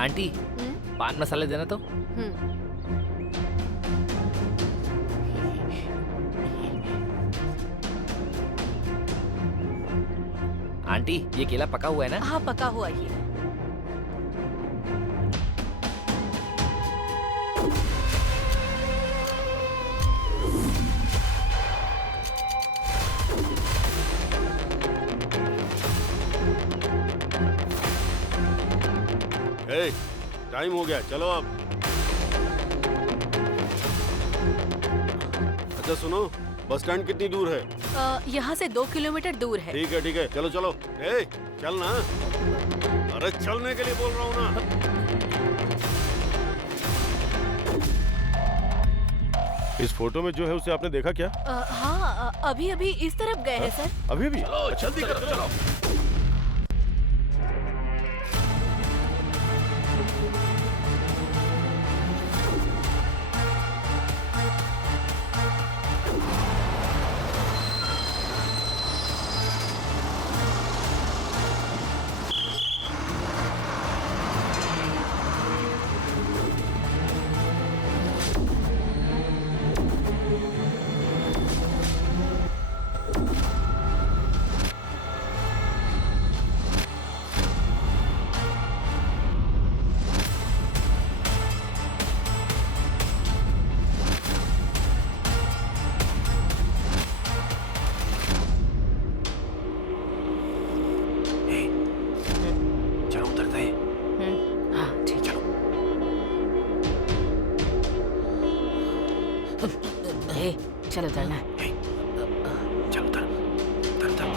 Aunty पान मसाले देना तो। आंटी ये केला पका हुआ है ना? हाँ पका हुआ ही है। टाइम हो गया, चलो अब। अच्छा सुनो, बस स्टैंड कितनी दूर है? यहाँ से 2 किलोमीटर दूर है। ठीक है, चलो चलो। चल ना, अरे चलने के लिए बोल रहा हूँ ना। इस फोटो में जो है उसे आपने देखा क्या? हाँ अभी अभी इस तरफ गए हैं सर। अभी भी? चलो जल्दी करो, चलो। चलो चलना। चलो उतर, उतर, उतर।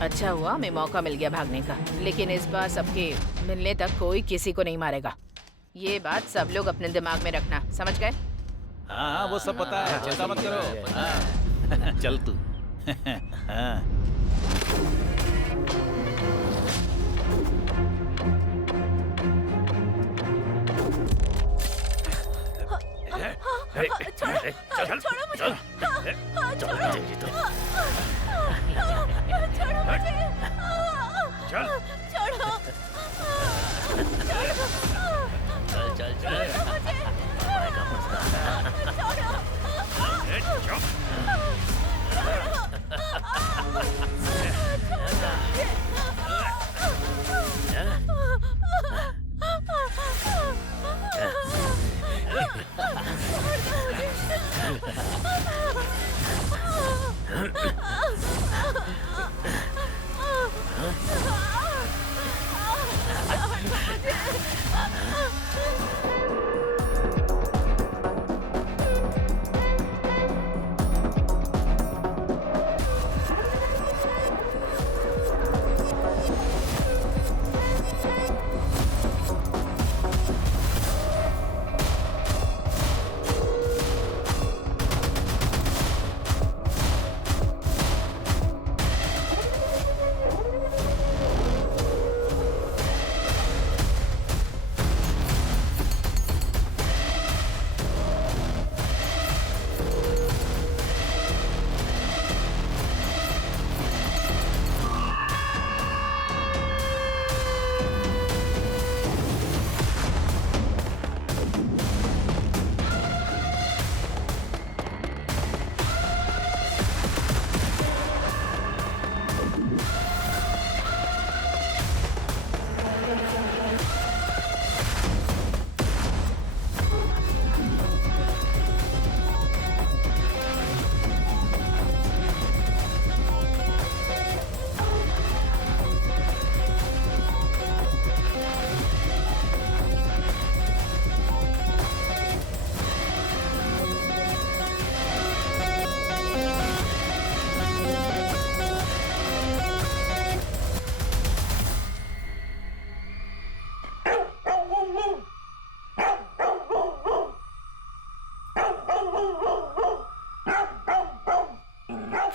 अच्छा हुआ हमें मौका मिल गया भागने का, लेकिन इस बार सबके मिलने तक कोई किसी को नहीं मारेगा। ये बात सब लोग अपने दिमाग में रखना, समझ गए? हाँ वो सब पता है, चिंता मत करो। हाँ। चल तू। हाँ। छोड़ो मुझे।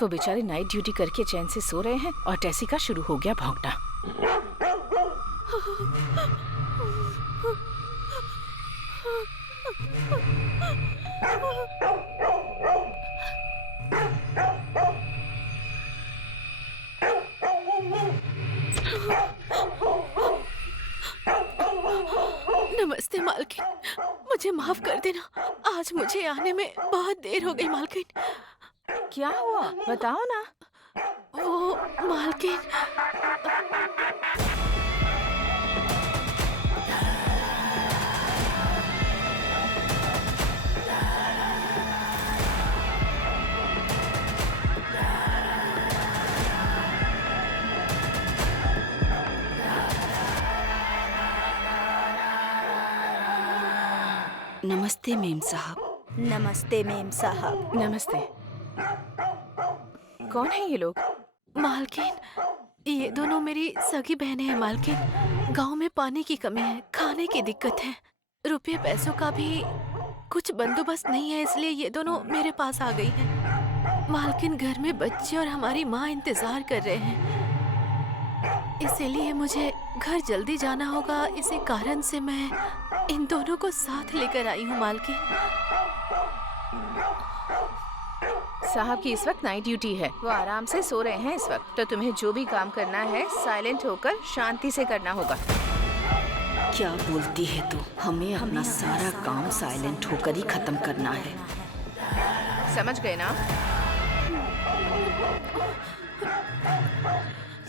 वो बेचारे नाइट ड्यूटी करके चैन से सो रहे हैं और टेसी का शुरू हो गया भौंकना। आज मुझे आने में बहुत देर हो गई मालकिन। क्या हुआ बताओ ना। वो मालकिन, नमस्ते मेम साहब। नमस्ते मेम साहब। नमस्ते। कौन है ये लोग? मालकिन, ये दोनों मेरी सगी बहनें हैं मालकिन। गांव में पानी की कमी है, खाने की दिक्कत है, रुपये पैसों का भी कुछ बंदोबस्त नहीं है, इसलिए ये दोनों मेरे पास आ गई हैं। मालकिन, घर में बच्चे और हमारी माँ इंतजार कर रहे हैं, इसीलिए मुझे घर जल्दी जाना होगा। इसी कारण से मैं इन दोनों को साथ लेकर आई हूँ मालकिन। साहब की इस वक्त नाइट ड्यूटी है, वो आराम से सो रहे हैं इस वक्त। तो तुम्हें जो भी काम करना है साइलेंट होकर शांति से करना होगा। क्या बोलती है तू? हमें अपना सारा काम साइलेंट होकर ही खत्म करना है। समझ गए ना?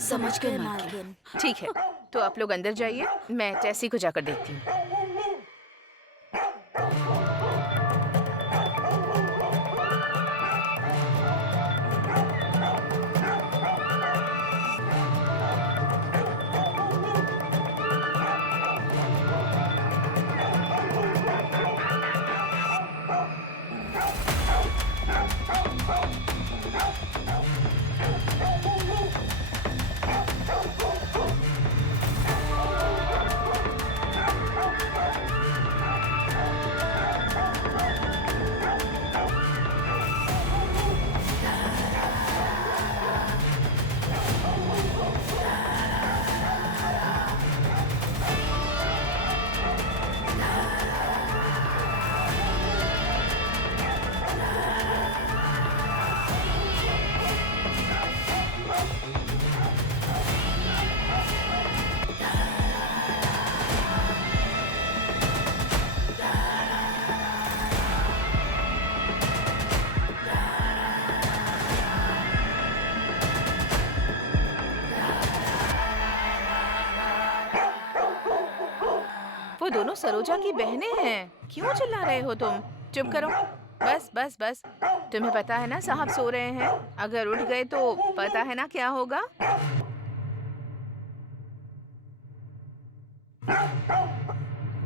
समझ गए मालकिन। मालकिन। ठीक है, तो आप लोग अंदर जाइए, मैं टेसी को जाकर देखती हूँ। वो दोनों सरोजा की बहनें हैं। क्यों चिल्ला रहे हो तुम? चुप करो। बस बस बस। तुम्हें पता है ना साहब सो रहे हैं, अगर उठ गए तो पता है ना क्या होगा।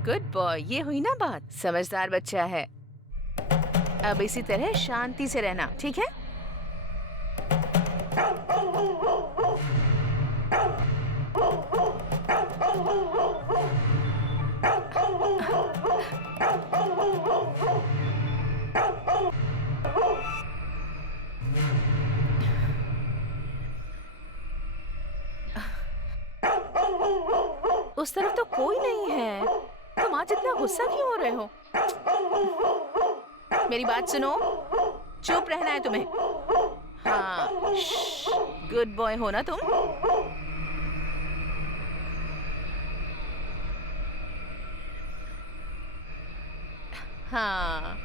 गुड बॉय, ये हुई ना बात। समझदार बच्चा है। अब इसी तरह शांति से रहना, ठीक है? उस तरफ तो कोई नहीं है। तुम आज इतना गुस्सा क्यों हो रहे हो? मेरी बात सुनो, चुप रहना है तुम्हें। हाँ, गुड बॉय हो ना तुम। हाँ।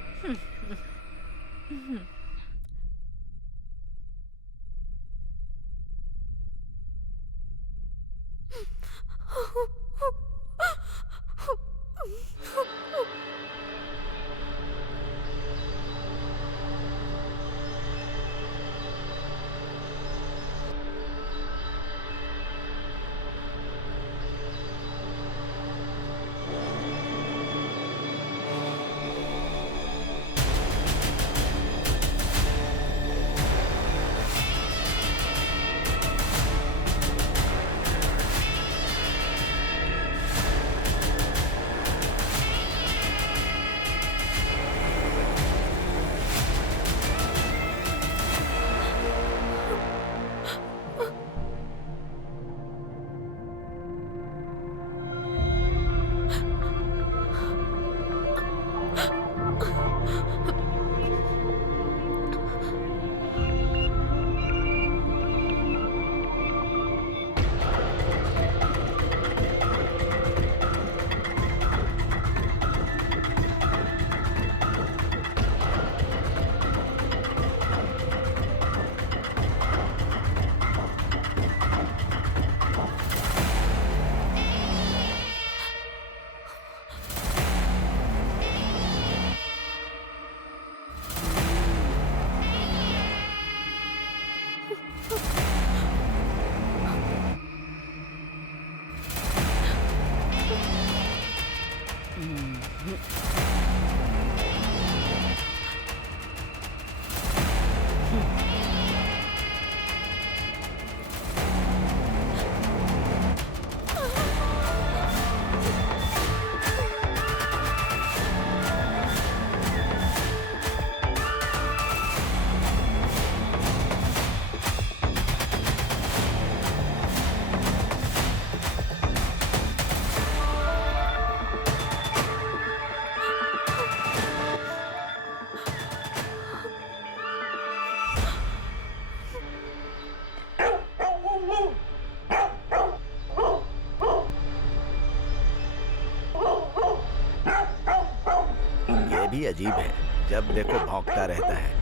अजीब है, जब देखो भौंकता रहता है।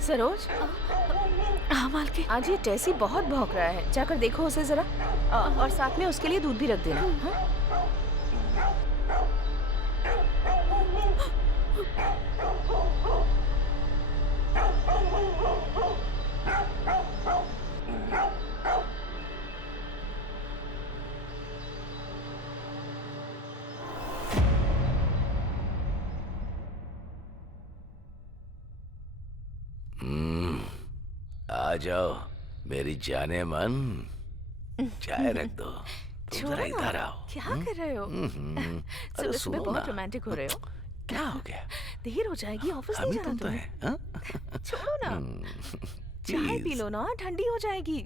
सरोज, हाँ मालकिन। आज ये टेसी बहुत भौंक रहा है, जाकर देखो उसे जरा। और साथ में उसके लिए दूध भी रख देना। हाँ? आ जाओ मेरी जाने मन, चाय रख दो। तुम छोड़ो जरा ना। इधर आओ। क्या कर रहे हो? अरे सुबह सुबह सुनो बहुत ना। रोमांटिक हो रहे हो। क्या हो गया? देर हो जाएगी, ऑफिस नहीं अभी जाना तुम तो तुम्हें। है, हाँ? छोड़ो ना, चाय पी लो ना, ठंडी हो जाएगी।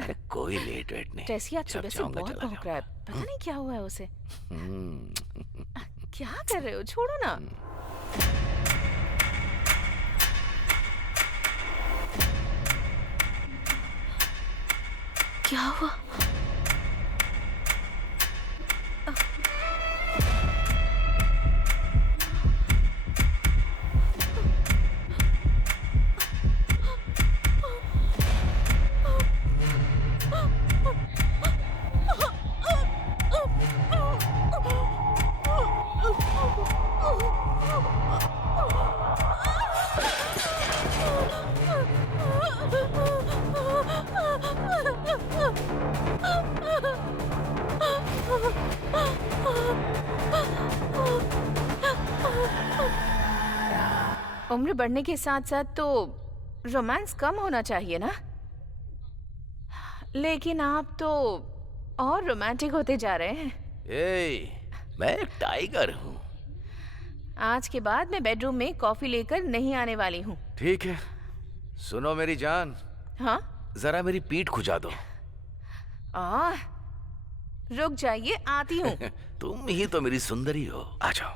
अरे कोई लेट वेट नहीं। टेसी आज जब सुबह से चाहूंगा बहुत चला भौंक रहा है, पता नहीं क्या हुआ है उसे। जाऊंगा। क्या कर रहे हो? छोड़ो ना। क्या हुआ? उम्र बढ़ने के साथ साथ तो रोमांस कम होना चाहिए ना, लेकिन आप तो और रोमांटिक होते जा रहे हैं। मैं एक टाइगर हूँ। आज के बाद मैं बेडरूम में कॉफी लेकर नहीं आने वाली हूँ। ठीक है, सुनो मेरी जान, हाँ? जरा मेरी पीठ खुजा दो। रुक जाइए, आती हूँ। तुम ही तो मेरी सुंदरी हो, आ जाओ।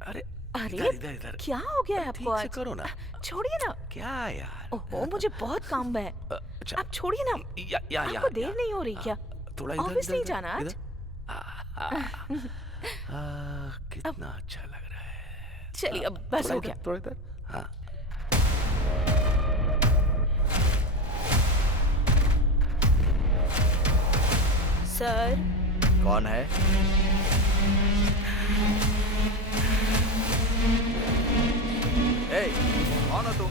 अरे अरे इधर इधर इधर। क्या हो गया है ठीक आपको से आज? करो ना। छोड़िए ना। क्या यार? ओहो, मुझे बहुत काम है। अच्छा, आप छोड़िए ना। या आपको देर नहीं हो रही क्या? थोड़ा इधर ऑफिस इधर, नहीं इधर, जाना आज? इधर। कितना अच्छा लग रहा है। चलिए अब बस हो गया। थोड़ा इधर। हाँ। सर, कौन है? ए, कौन हो तुम?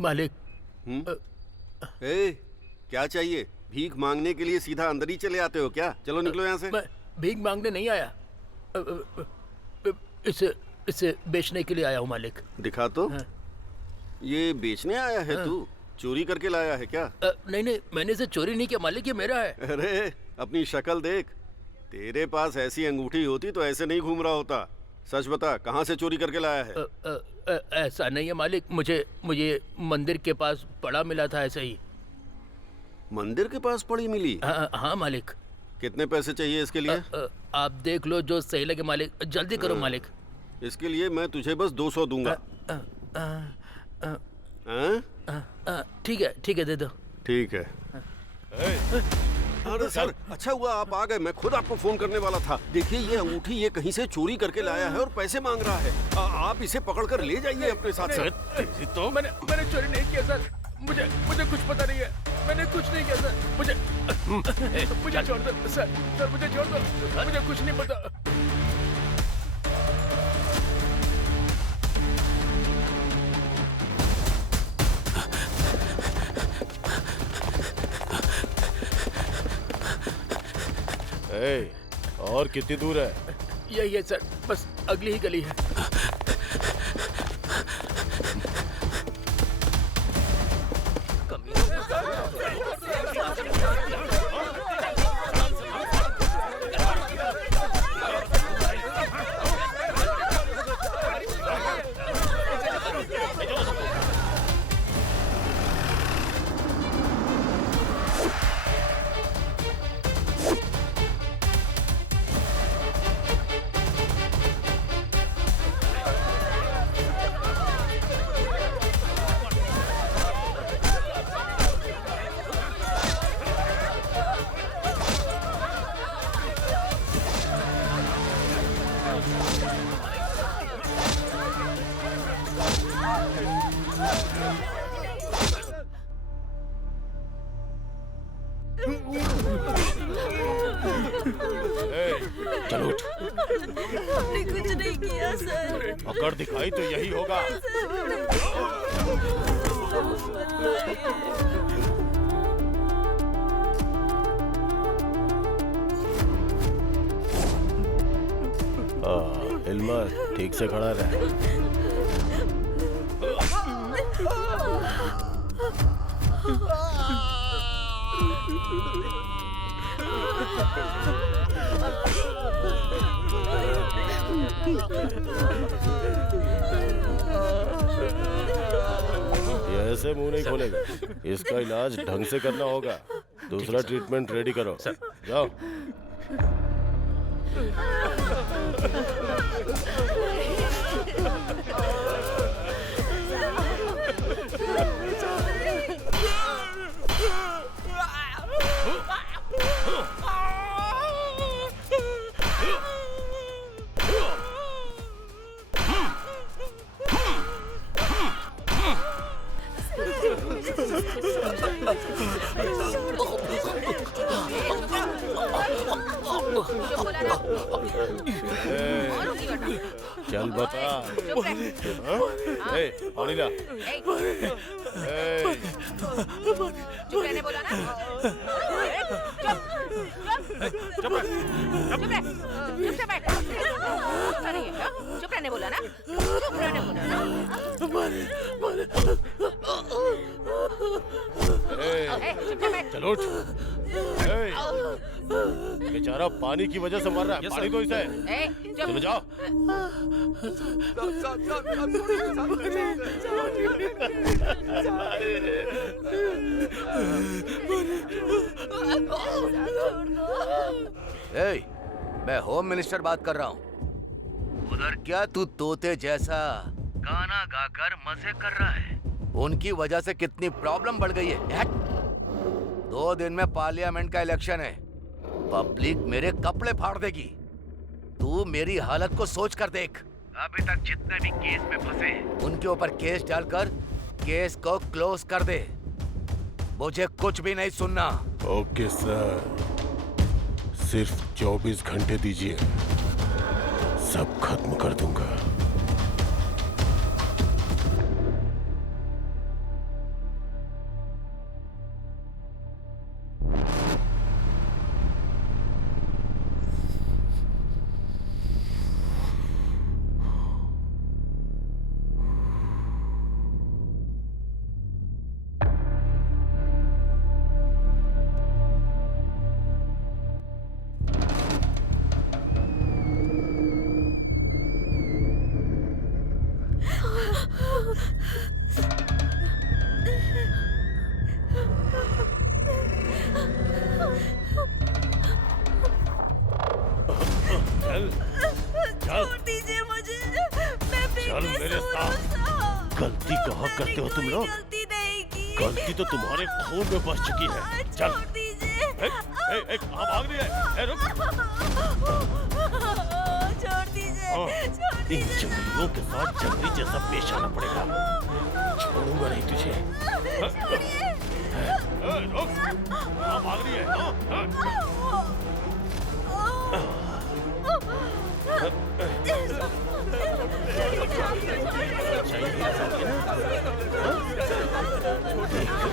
मालिक। ए, क्या चाहिए? भीख मांगने के लिए सीधा अंदर ही चले आते हो क्या? चलो निकलो यहाँ से। मैं भीख मांगने नहीं आया, इसे बेचने के लिए आया हूँ मालिक। दिखा तो। ये बेचने आया है तू? चोरी करके लाया है क्या? नहीं, मैंने इसे चोरी नहीं किया मालिक, ये मेरा है। अरे अपनी शक्ल देख, तेरे पास ऐसी अंगूठी होती तो ऐसे नहीं घूम रहा होता। सच बता, कहाँ से चोरी करके लाया है? ऐसा नहीं है मालिक, मुझे मंदिर के पास पड़ा मिला था, ऐसे ही। मंदिर के पास पड़ी मिली? हाँ मालिक। कितने पैसे चाहिए इसके लिए? आप देख लो जो सही लगे मालिक, जल्दी करो मालिक। इसके लिए मैं तुझे बस 200 दूंगा। ठीक है, दे दो। ठीक है। अरे सर, अच्छा हुआ आप आ गए, मैं खुद आपको फोन करने वाला था। देखिए ये अंगूठी ये कहीं से चोरी करके लाया है और पैसे मांग रहा है। आप इसे पकड़कर ले जाइए अपने साथ। सर तो मैंने चोरी नहीं किया सर, मुझे कुछ पता नहीं है, मैंने कुछ नहीं किया सर। मुझे छोड़ दो सर, मुझे छोड़ दो, मुझे कुछ नहीं पता। और कितनी दूर है? यही है सर, बस अगली ही गली है। चलो उठ। हमने कुछ नहीं किया सर। अगर दिखाई तो यही होगा। इल्मा ठीक से खड़ा रहे। ये ऐसे मुंह नहीं खोलेगा, इसका इलाज ढंग से करना होगा। दूसरा ट्रीटमेंट रेडी करो। जाओ। चल बता। पानी ला। चुप रहने बोला ना। चुप से बैठ। चुप रहने बोला ना। चुप रहने बोला ना। चलो उठ। बेचारा पानी की वजह से मर रहा है। पानी तो इसे। चलो जाओ। मैं होम मिनिस्टर बात कर रहा हूँ। उधर क्या तू तोते जैसा गाना गाकर मजे कर रहा है? उनकी वजह से कितनी प्रॉब्लम बढ़ गई है। 2 दिन में पार्लियामेंट का इलेक्शन है। पब्लिक मेरे कपड़े फाड़ देगी। तू मेरी हालत को सोच कर देख। अभी तक जितने भी केस में फंसे उनके ऊपर केस डालकर केस को क्लोज कर दे। मुझे कुछ भी नहीं सुनना। ओके सर, सिर्फ 24 घंटे दीजिए। सब खत्म कर दूंगा। छोड़ दीजिए मुझे, मैं चल मेरे साथ। गलती कहाँ करते हो तुम लोग? गलती नहीं की। गलती तो तुम्हारे खून में बस चुकी है। चल। छोड़ दीजिए। कहाँ भाग रही है? रुक। छोड़ दीजिए। इन जंगलियों के साथ जंगली जैसा पेश आना पड़ेगा। छोड़ूंगा नहीं तुझे। रुक। कहाँ भाग रही है?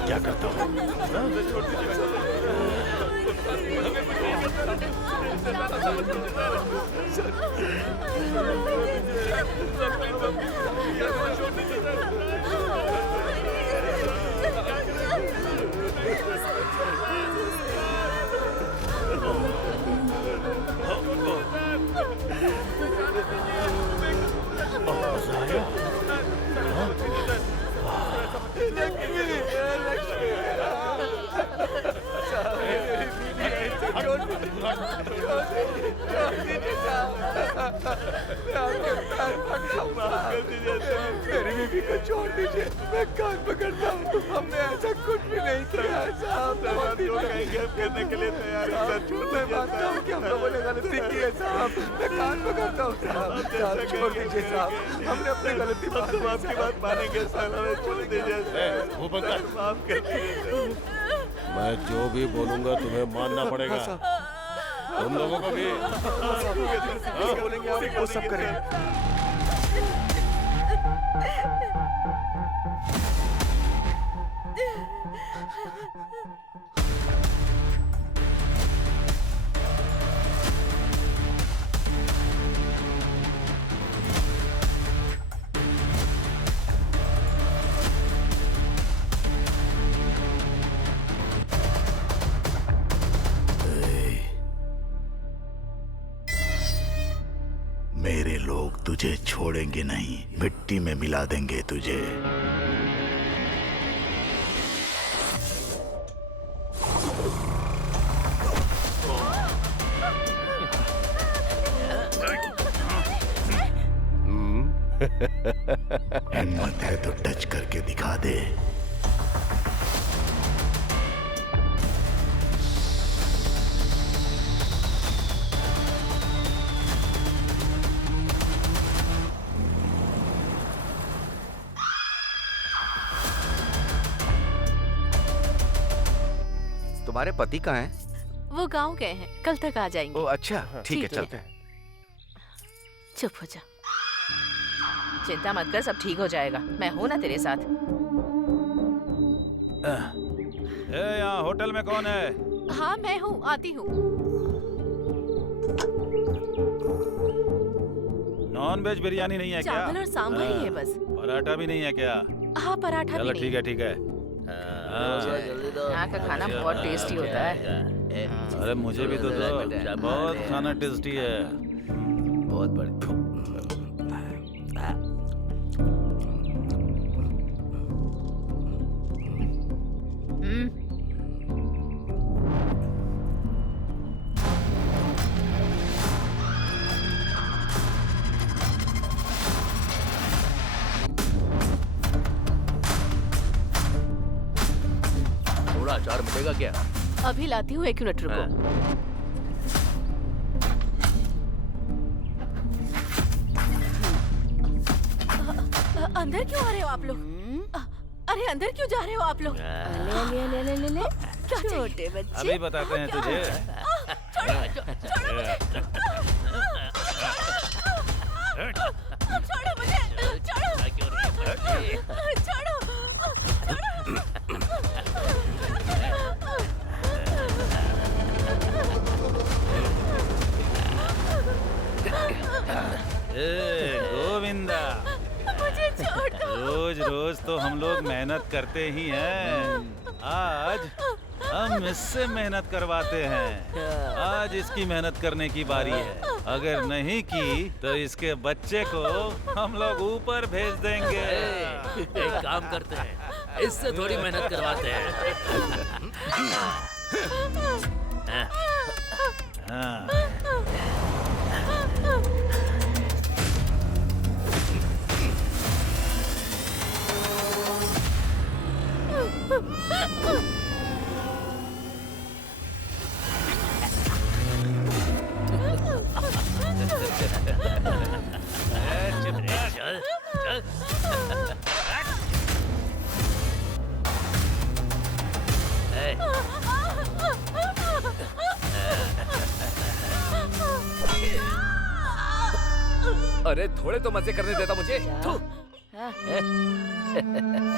क्या करता हूँ? मेरी बीवी को छोड़ दीजिए, मैं कान पकड़ता हूँ। हमने ऐसा कुछ भी नहीं किया साहब। करने के लिए तैयार है सर। मैं मानता हूँ कि हम लोगों ने गलती की है साहब। मैं कान पकड़ता हूँ साहब। छोड़ दीजिए साहब, हमने अपनी गलती आपकी बात मानेंगे सर। हमें छोड़ दीजिए सर। वो बंद कर। माफ कर दीजिए। मैं जो भी बोलूंगा तुम्हें मानना पड़ेगा। तुम लोगों को भी। बोलेंगे आप वो सब करेंगे। मेरे लोग तुझे छोड़ेंगे नहीं, मिट्टी में मिला देंगे तुझे। हिम्मत है तो टच करके दिखा दे। तुम्हारे पति कहाँ हैं? वो गांव गए हैं, कल तक आ जाएंगे। ओ अच्छा, ठीक है, चलते हैं। चुप हो जा। चिंता मत कर, सब ठीक हो जाएगा। मैं हूँ ना तेरे साथ। यहाँ होटल में कौन है? हाँ मैं हूँ, आती हूँ। नॉन वेज बिरयानी नहीं है क्या? चावल और सांभर ही है बस। पराठा भी नहीं है क्या? हाँ पराठा भी नहीं। ठीक है, ठीक है। यहाँ का खाना बहुत टेस्टी होता है। अरे मुझे भी तो दो, बहुत खाना टेस्टी है। बहुत बढ़िया। थोड़ा अचार मिलेगा क्या? अभी लाती हूँ, 1 मिनट रुको। अंदर क्यों आ रहे हो आप लोग? अरे अंदर क्यों जा रहे हो आप लोग? ले क्या छोटे बच्चे। अभी बताते हैं तुझे। छोड़ो मुझे। छोड़ो मुझे, छोड़ो, गोविंदा, मुझे छोड़ दो। रोज रोज तो हम लोग मेहनत करते ही हैं। आज हम इससे मेहनत करवाते हैं। आज इसकी मेहनत करने की बारी है। अगर नहीं की तो इसके बच्चे को हम लोग ऊपर भेज देंगे। एक काम करते हैं, इससे थोड़ी मेहनत करवाते हैं। हाँ। चल चल। अरे थोड़े तो मजे करने देता मुझे। थू।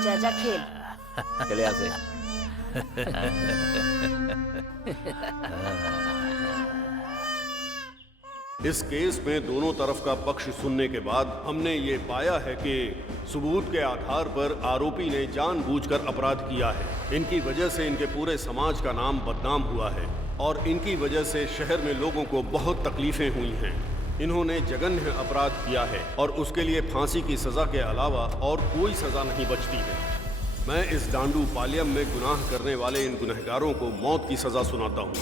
जा खेल। चले यहाँ से। इस केस में दोनों तरफ का पक्ष सुनने के बाद हमने ये पाया है कि सबूत के आधार पर आरोपी ने जानबूझकर अपराध किया है। इनकी वजह से इनके पूरे समाज का नाम बदनाम हुआ है और इनकी वजह से शहर में लोगों को बहुत तकलीफें हुई हैं। इन्होंने जघन्य अपराध किया है और उसके लिए फांसी की सजा के अलावा और कोई सजा नहीं बचती है। मैं इस डांडू पालियम में गुनाह करने वाले इन गुनहगारों को मौत की सजा सुनाता हूँ।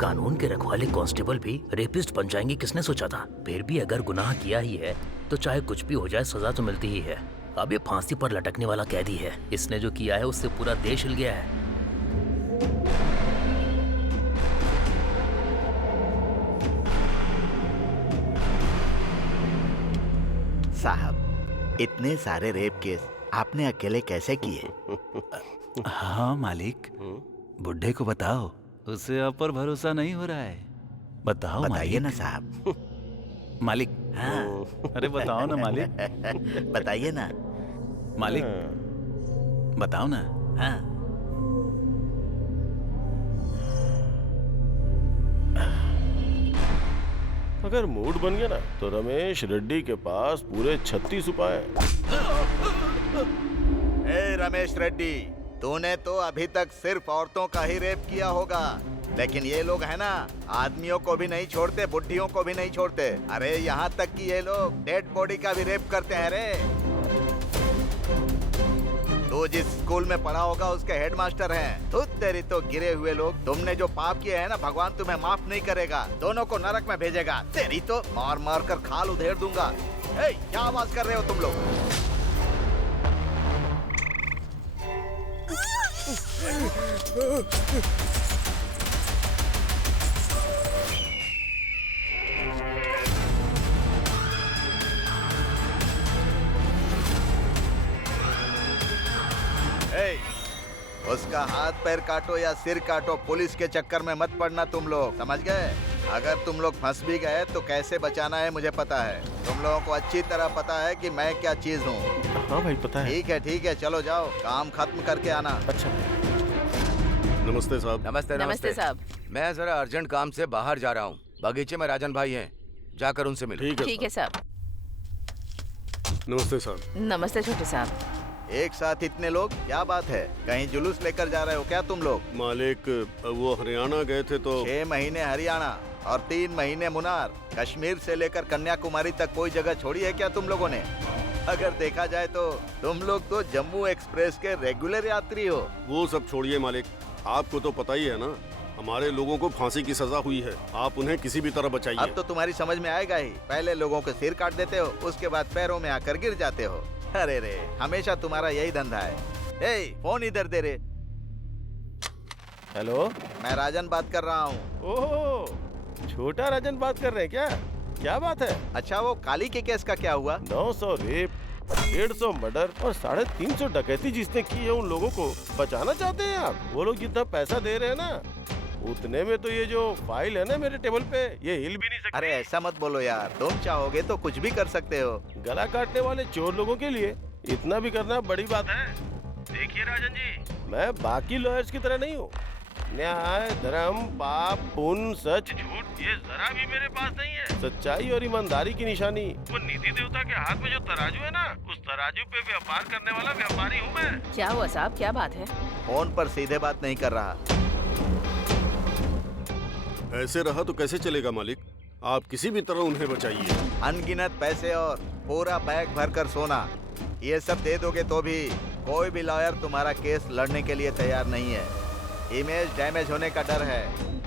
कानून के रखवाले कांस्टेबल भी रेपिस्ट बन जाएंगे, किसने सोचा था? फिर भी अगर गुनाह किया ही है तो चाहे कुछ भी हो जाए सजा तो मिलती ही है। अब ये फांसी पर लटकने वाला कैदी है। इसने जो किया है उससे पूरा देश हिल गया है। साहब, इतने सारे रेप केस आपने अकेले कैसे किए? हाँ मालिक, बुड्ढे को बताओ, उसे आप पर भरोसा नहीं हो रहा है। बताओ बताइए मालिक। ना साहब। मालिक। हाँ। अरे बताओ ना मालिक। बताइए ना मालिक, बताओ ना। हाँ। अगर मूड बन गया ना तो रमेश रेड्डी के पास पूरे 36 उपाय हैं। ए रमेश रेड्डी, तूने तो अभी तक सिर्फ औरतों का ही रेप किया होगा, लेकिन ये लोग है ना, आदमियों को भी नहीं छोड़ते, बुढ़ियों को भी नहीं छोड़ते। अरे यहाँ तक कि ये लोग डेड बॉडी का भी रेप करते हैं रे। तू जिस स्कूल में पढ़ा होगा उसके हेडमास्टर हैं। तू तेरी तो गिरे हुए लोग, तुमने जो पाप किए हैं ना, भगवान तुम्हें माफ नहीं करेगा, दोनों को नरक में भेजेगा। तेरी तो मार मार कर खाल उधेड़ दूंगा। ए, क्या आवाज कर रहे हो तुम लोग? उसका हाथ पैर काटो या सिर काटो, पुलिस के चक्कर में मत पड़ना तुम लोग, समझ गए? अगर तुम लोग फंस भी गए तो कैसे बचाना है मुझे पता है। तुम लोगों को अच्छी तरह पता है कि मैं क्या चीज हूँ। हाँ भाई पता है। ठीक है, चलो जाओ, काम खत्म करके आना। अच्छा। नमस्ते साहब। नमस्ते नमस्ते साहब। मैं जरा अर्जेंट काम से बाहर जा रहा हूँ। बगीचे में राजन भाई हैं, जाकर उनसे मिलो। ठीक है साहब। नमस्ते साहब। नमस्ते छोटे साहब। एक साथ इतने लोग, क्या बात है? कहीं जुलूस लेकर जा रहे हो क्या तुम लोग? मालिक, वो हरियाणा गए थे तो 6 महीने हरियाणा और 3 महीने मुनार, कश्मीर से लेकर कन्याकुमारी तक कोई जगह छोड़ी है क्या तुम लोगों ने? अगर देखा जाए तो तुम लोग तो जम्मू एक्सप्रेस के रेगुलर यात्री हो। वो सब छोड़िए मालिक, आपको तो पता ही है ना, हमारे लोगों को फांसी की सजा हुई है। आप उन्हें किसी भी तरह बचाइए। अब तो तुम्हारी समझ में आएगा ही। पहले लोगों के सिर काट देते हो, उसके बाद पैरों में आकर गिर जाते हो। अरे रे, हमेशा तुम्हारा यही धंधा है। ए, फोन इधर दे रे। हेलो, मैं राजन बात कर रहा हूँ। ओह, छोटा राजन बात कर रहे हैं क्या? क्या बात है? अच्छा, वो काली के केस का क्या हुआ? 900 रेप, 150 मर्डर और 350 डकैती जिसने की है, उन लोगों को बचाना चाहते हैं आप? वो लोग जितना पैसा दे रहे हैं ना, उतने में तो ये जो फाइल है ना मेरे टेबल पे, ये हिल भी नहीं सकती। अरे ऐसा मत बोलो यार, तुम चाहोगे तो कुछ भी कर सकते हो। गला काटने वाले चोर लोगों के लिए इतना भी करना बड़ी बात है। देखिए राजन जी, मैं बाकी लॉयर्स की तरह नहीं हूँ। न्याय, धर्म, पाप, पुण्य, सच, झूठ, ये जरा भी मेरे पास नहीं है। सच्चाई और ईमानदारी की निशानी वो निधि देवता के हाथ में जो तराजू है ना, उस तराजू पे व्यापार करने वाला व्यापारी हूँ मैं। क्या हुआ साहब, क्या बात है? फोन पर सीधे बात नहीं कर रहा। ऐसे रहा तो कैसे चलेगा मालिक? आप किसी भी तरह उन्हें बचाइए। अनगिनत पैसे और पूरा बैग भरकर सोना, ये सब दे दोगे तो भी कोई भी लॉयर तुम्हारा केस लड़ने के लिए तैयार नहीं है। इमेज डैमेज होने का डर है।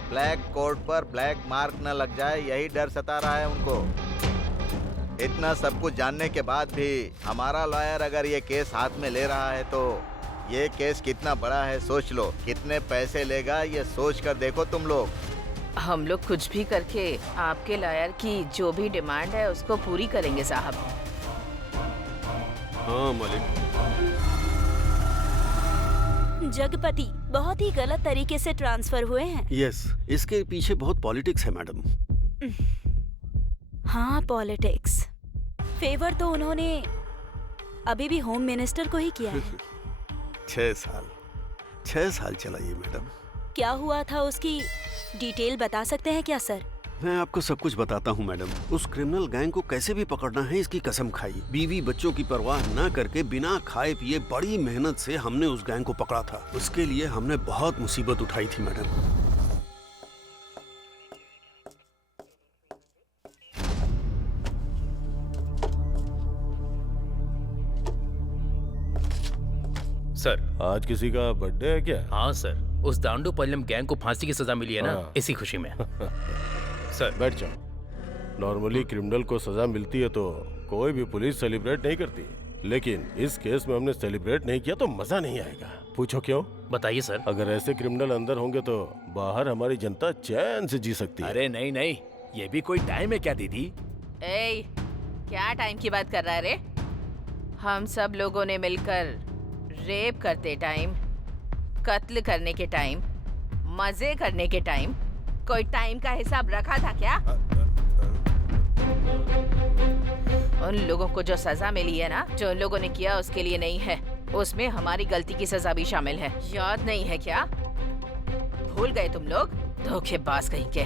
ब्लैक कोर्ट पर ब्लैक मार्क न लग जाए, यही डर सता रहा है उनको। इतना सब कुछ जानने के बाद भी हमारा लॉयर अगर ये केस हाथ में ले रहा है तो ये केस कितना बड़ा है सोच लो। कितने पैसे लेगा ये सोच कर देखो तुम लोग। हम लोग कुछ भी करके आपके लॉयर की जो भी डिमांड है उसको पूरी करेंगे साहब। हाँ मालिक। जगपति बहुत ही गलत तरीके से ट्रांसफर हुए हैं। यस, इसके पीछे बहुत पॉलिटिक्स है मैडम। हाँ पॉलिटिक्स। फेवर तो उन्होंने अभी भी होम मिनिस्टर को ही किया है। 6 साल चला ये मैडम। क्या हुआ था उसकी डिटेल बता सकते हैं क्या सर? मैं आपको सब कुछ बताता हूँ मैडम। उस क्रिमिनल गैंग को कैसे भी पकड़ना है इसकी कसम खाई। बीवी बच्चों की परवाह न करके बिना खाए पिए बड़ी मेहनत से हमने उस गैंग को पकड़ा था। उसके लिए हमने बहुत मुसीबत उठाई थी मैडम। सर, आज किसी का बर्थडे है क्या? हाँ सर, उस दांडू पल्लम गैंग को फांसी की सजा मिली है ना, हाँ। इसी खुशी में। सर बैठ जाओ। नॉर्मली क्रिमिनल को सजा मिलती है तो कोई भी पुलिस सेलिब्रेट नहीं करती, लेकिन इस केस में हमने सेलिब्रेट नहीं किया तो मजा नहीं आएगा। पूछो क्यों? बताइए सर। अगर ऐसे क्रिमिनल अंदर होंगे तो बाहर हमारी जनता चैन से जी सकती है। अरे नहीं नहीं, ये भी कोई टाइम है क्या दीदी? ए, क्या टाइम की बात कर रहा है रे? हम सब लोगों ने मिलकर रेप करते टाइम, कत्ल करने के टाइम, मजे करने के टाइम कोई टाइम का हिसाब रखा था क्या? उन लोगों को जो सजा मिली है ना, जो उन लोगों ने किया उसके लिए नहीं है, उसमें हमारी गलती की सजा भी शामिल है। याद नहीं है क्या? भूल गए तुम लोग? धोखेबाज कहीं के।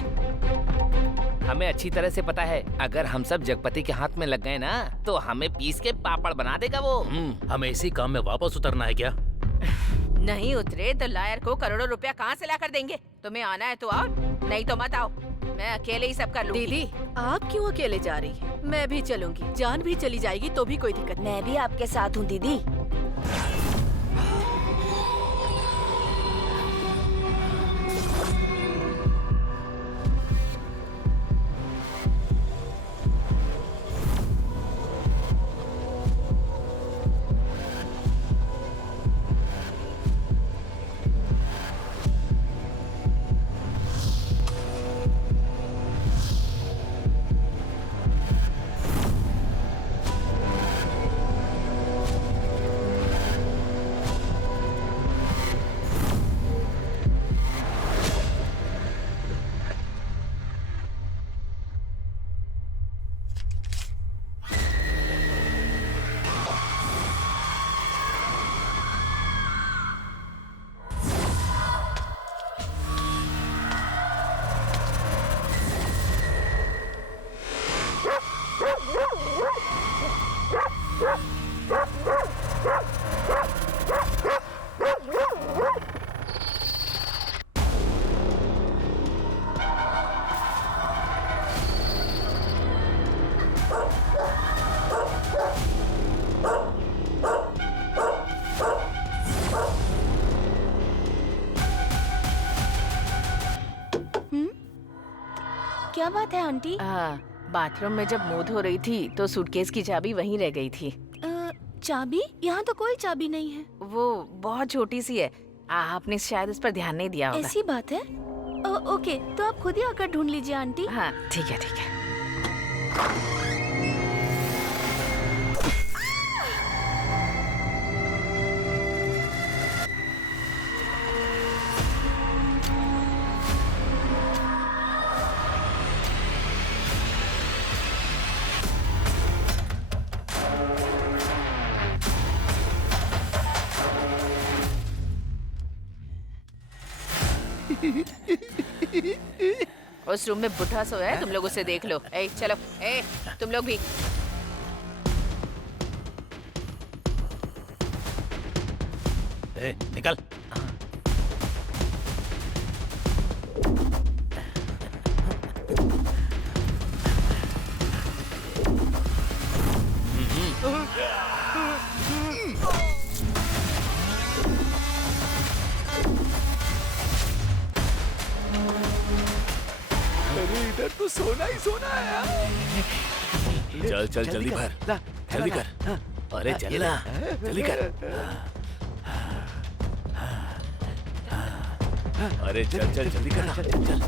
हमें अच्छी तरह से पता है, अगर हम सब जगपति के हाथ में लग गए ना तो हमें पीस के पापड़ बना देगा वो। हमें इसी काम में वापस उतरना है क्या? नहीं उतरे तो लायर को करोड़ों रुपया कहाँ से लाकर देंगे? तुम्हें आना है तो आओ, नहीं तो मत आओ। मैं अकेले ही सब कर लूंगी। दीदी, आप क्यों अकेले जा रही हैं? मैं भी चलूंगी। जान भी चली जाएगी तो भी कोई दिक्कत नहीं। मैं भी आपके साथ हूँ दीदी। क्या बात है आंटी? बाथरूम में जब मुंह धो रही थी तो सूटकेस की चाबी वहीं रह गई थी। चाबी? यहाँ तो कोई चाबी नहीं है। वो बहुत छोटी सी है, आपने शायद उस पर ध्यान नहीं दिया होगा। ऐसी बात है? ओके, तो आप खुद ही आकर ढूंढ लीजिए आंटी। हाँ ठीक है ठीक है। उस रूम में बुढ़ा सोया है, तुम लोग उसे देख लो। ए चलो, ए तुम लोग भी। ए, निकल। अरे इधर तो सोना ही सोना है यार। चल चल जल्दी भर, जल्दी कर। अरे चल ना, जल्दी कर। अरे चल चल जल्दी कर, चल चल।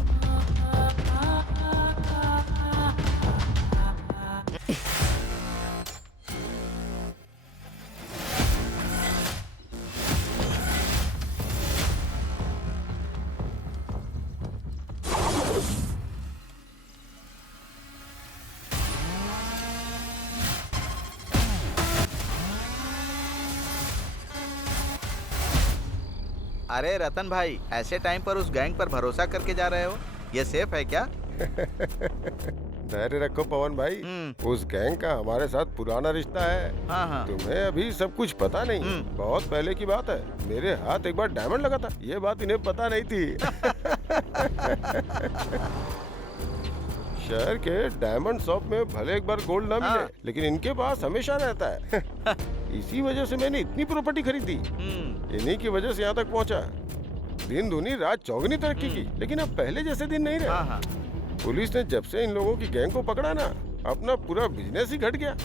अरे रतन भाई, ऐसे टाइम पर उस गैंग पर भरोसा करके जा रहे हो? ये सेफ है क्या? धैर्य रखो पवन भाई, उस गैंग का हमारे साथ पुराना रिश्ता है। हाँ हाँ। तुम्हें अभी सब कुछ पता नहीं, बहुत पहले की बात है। मेरे हाथ एक बार डायमंड लगा था, ये बात इन्हें पता नहीं थी। शहर के डायमंड शॉप में भले एक बार गोल्ड ना मिले, लेकिन इनके पास हमेशा रहता है। इसी वजह से मैंने इतनी प्रॉपर्टी खरीदी, इन्हीं की वजह से यहाँ तक पहुँचा। दिन दूनी रात चौगनी तरक्की की, लेकिन अब पहले जैसे दिन नहीं रहे। पुलिस ने जब से इन लोगों की गैंग को पकड़ा ना, अपना पूरा बिजनेस ही घट गया।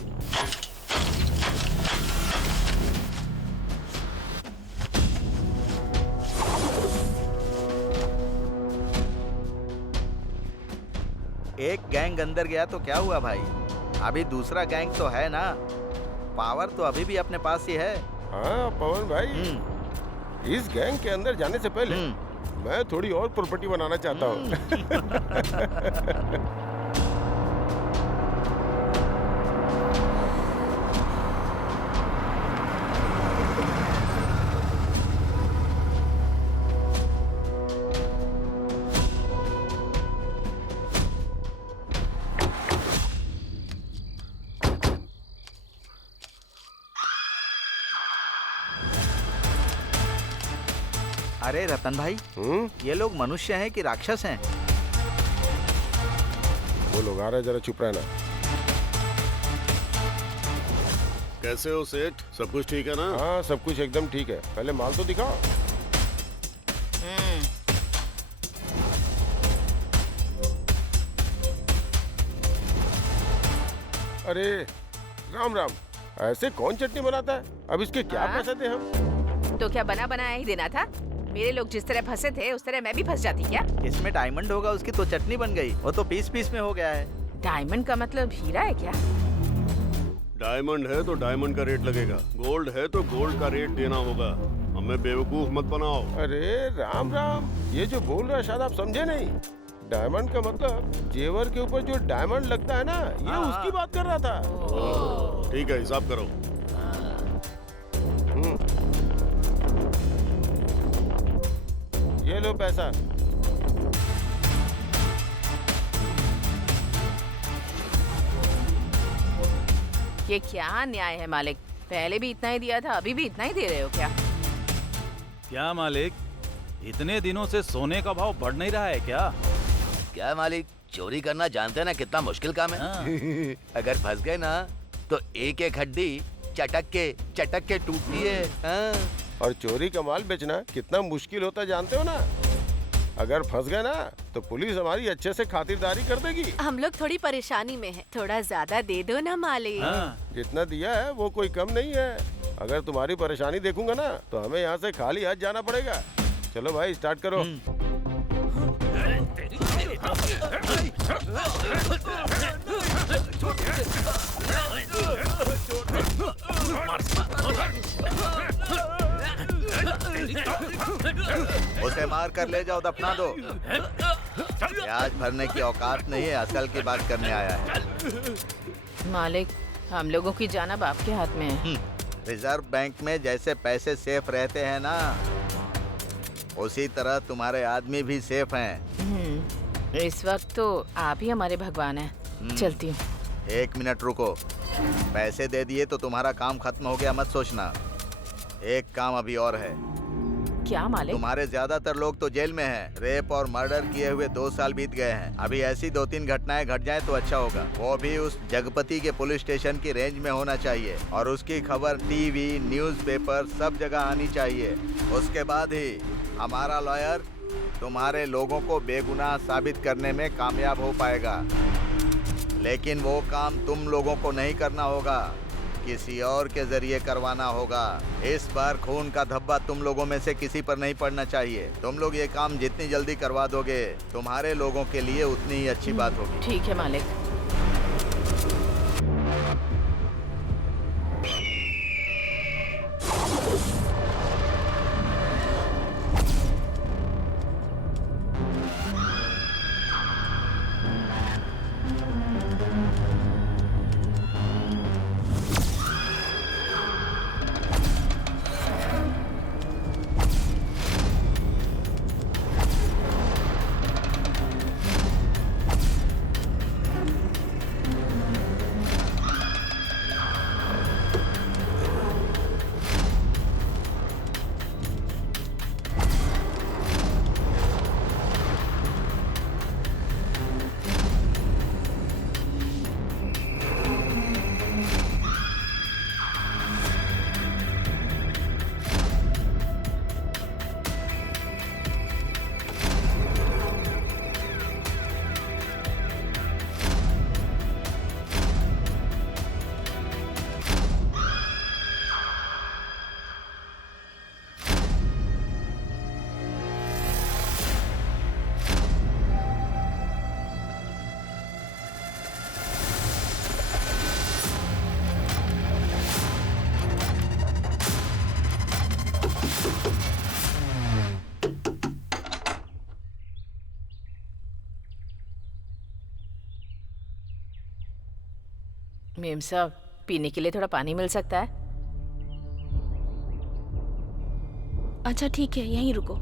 एक गैंग अंदर गया तो क्या हुआ भाई, अभी दूसरा गैंग तो है ना। पावर तो अभी भी अपने पास ही है। हाँ पवन भाई, इस गैंग के अंदर जाने से पहले मैं थोड़ी और प्रॉपर्टी बनाना चाहता हूँ। अरे रतन भाई, ये लोग मनुष्य हैं कि राक्षस हैं? वो लोग आ रहे, जरा चुप रहना। कैसे हो सेठ, सब कुछ ठीक है ना? हाँ सब कुछ एकदम ठीक है, पहले माल तो दिखाओ। अरे राम राम, ऐसे कौन चटनी बनाता है? अब इसके क्या पैसे दे हम? तो क्या बना बनाया ही देना था? मेरे लोग जिस तरह फंसे थे उस तरह मैं भी फंस जाती क्या? इसमें डायमंड होगा, उसकी तो चटनी बन गई। वो तो पीस पीस में हो गया है। डायमंड का मतलब हीरा है क्या? डायमंड है तो डायमंड का रेट लगेगा, गोल्ड है तो गोल्ड का रेट देना होगा। हमें बेवकूफ मत बनाओ। अरे राम राम, ये जो बोल रहा है शायद आप समझे नहीं। डायमंड का मतलब जेवर के ऊपर जो डायमंड लगता है ना, ये उसकी बात कर रहा था। ठीक है, हिसाब करो। ये लो पैसा। ये क्या न्याय है मालिक? पहले भी इतना ही दिया था, अभी भी इतना ही दे रहे हो क्या? क्या मालिक, इतने दिनों से सोने का भाव बढ़ नहीं रहा है क्या? क्या मालिक, चोरी करना जानते हैं ना कितना मुश्किल काम है। अगर फंस गए ना तो एक एक हड्डी चटक के टूटती है। और चोरी का माल बेचना कितना मुश्किल होता है जानते हो ना। अगर फंस गए ना तो पुलिस हमारी अच्छे से खातिरदारी कर देगी। हम लोग थोड़ी परेशानी में हैं, थोड़ा ज्यादा दे दो ना मालिक। जितना दिया है वो कोई कम नहीं है। अगर तुम्हारी परेशानी देखूंगा ना तो हमें यहाँ से खाली हाथ जाना पड़ेगा। चलो भाई स्टार्ट करो। उसे मार कर ले जाओ, दफना दो। ब्याज भरने की औकात नहीं है, असल की बात करने आया है। मालिक, हम लोगों की जान अब आपके हाथ में है। रिजर्व बैंक में जैसे पैसे सेफ रहते हैं ना, उसी तरह तुम्हारे आदमी भी सेफ हैं। इस वक्त तो आप ही हमारे भगवान हैं। चलती हूँ। 1 मिनट रुको। पैसे दे दिए तो तुम्हारा काम खत्म हो गया मत सोचना। एक काम अभी और है। क्या मालिक? तुम्हारे ज्यादातर लोग तो जेल में हैं। रेप और मर्डर किए हुए 2 साल बीत गए हैं। अभी ऐसी 2-3 घटनाएं घट जाएं तो अच्छा होगा। वो भी उस जगपति के पुलिस स्टेशन की रेंज में होना चाहिए और उसकी खबर टीवी, न्यूज़पेपर सब जगह आनी चाहिए। उसके बाद ही हमारा लॉयर तुम्हारे लोगों को बेगुनाह साबित करने में कामयाब हो पाएगा। लेकिन वो काम तुम लोगों को नहीं करना होगा, किसी और के जरिए करवाना होगा। इस बार खून का धब्बा तुम लोगों में से किसी पर नहीं पड़ना चाहिए। तुम लोग ये काम जितनी जल्दी करवा दोगे तुम्हारे लोगों के लिए उतनी ही अच्छी बात होगी। ठीक है मालिक। मेम साहब, पीने के लिए थोड़ा पानी मिल सकता है? अच्छा ठीक है, यहीं रुको।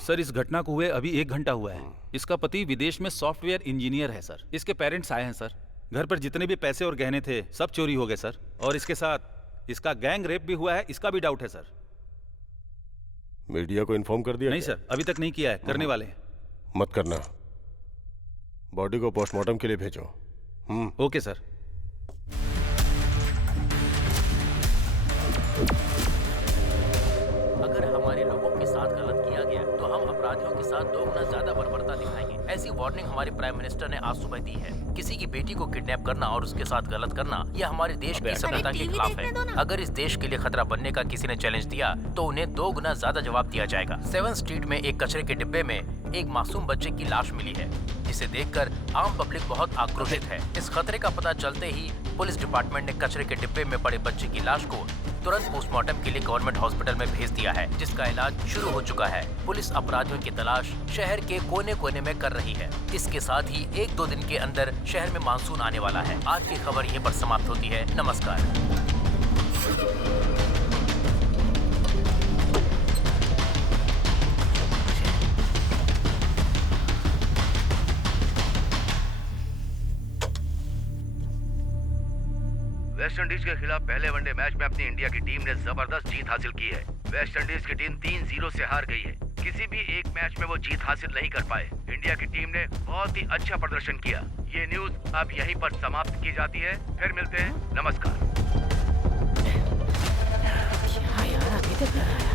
सर, इस घटना को हुए अभी 1 घंटा हुआ है। इसका पति विदेश में सॉफ्टवेयर इंजीनियर है सर। इसके पेरेंट्स आए हैं सर। घर पर जितने भी पैसे और गहने थे सब चोरी हो गए सर। और इसके साथ इसका गैंग रेप भी हुआ है, इसका भी डाउट है सर। मीडिया को इन्फॉर्म कर दिया? नहीं सर, अभी तक नहीं किया है, करने वाले हैं। मत करना। बॉडी को पोस्टमार्टम के लिए भेजो। Okay sir. अगर हमारे लोगों के साथ गलत किया गया तो हम अपराधियों के साथ 2 गुना ज्यादा बर्बरता दिखाएंगे। ऐसी वार्निंग हमारे प्राइम मिनिस्टर ने आज सुबह दी है। किसी की बेटी को किडनैप करना और उसके साथ गलत करना यह हमारे देश की सभ्यता के खिलाफ है। अगर इस देश के लिए खतरा बनने का किसी ने चैलेंज दिया तो उन्हें 2 गुना ज्यादा जवाब दिया जाएगा। 7 स्ट्रीट में एक कचरे के डिब्बे में एक मासूम बच्चे की लाश मिली है, जिसे देखकर आम पब्लिक बहुत आक्रोशित है। इस खतरे का पता चलते ही पुलिस डिपार्टमेंट ने कचरे के डिब्बे में पड़े बच्चे की लाश को तुरंत पोस्टमार्टम के लिए गवर्नमेंट हॉस्पिटल में भेज दिया है, जिसका इलाज शुरू हो चुका है। पुलिस अपराधियों की तलाश शहर के कोने कोने में कर रही है। इसके साथ ही 1-2 दिन के अंदर शहर में मानसून आने वाला है। आज की खबर यहीं पर समाप्त होती है। नमस्कार। वेस्ट इंडीज के खिलाफ पहले वनडे मैच में अपनी इंडिया की टीम ने जबरदस्त जीत हासिल की है। वेस्ट इंडीज की टीम 3-0 से हार गई है। किसी भी एक मैच में वो जीत हासिल नहीं कर पाए। इंडिया की टीम ने बहुत ही अच्छा प्रदर्शन किया। ये न्यूज अब यहीं पर समाप्त की जाती है। फिर मिलते हैं, नमस्कार। क्या यार, अभी तक नहीं आया।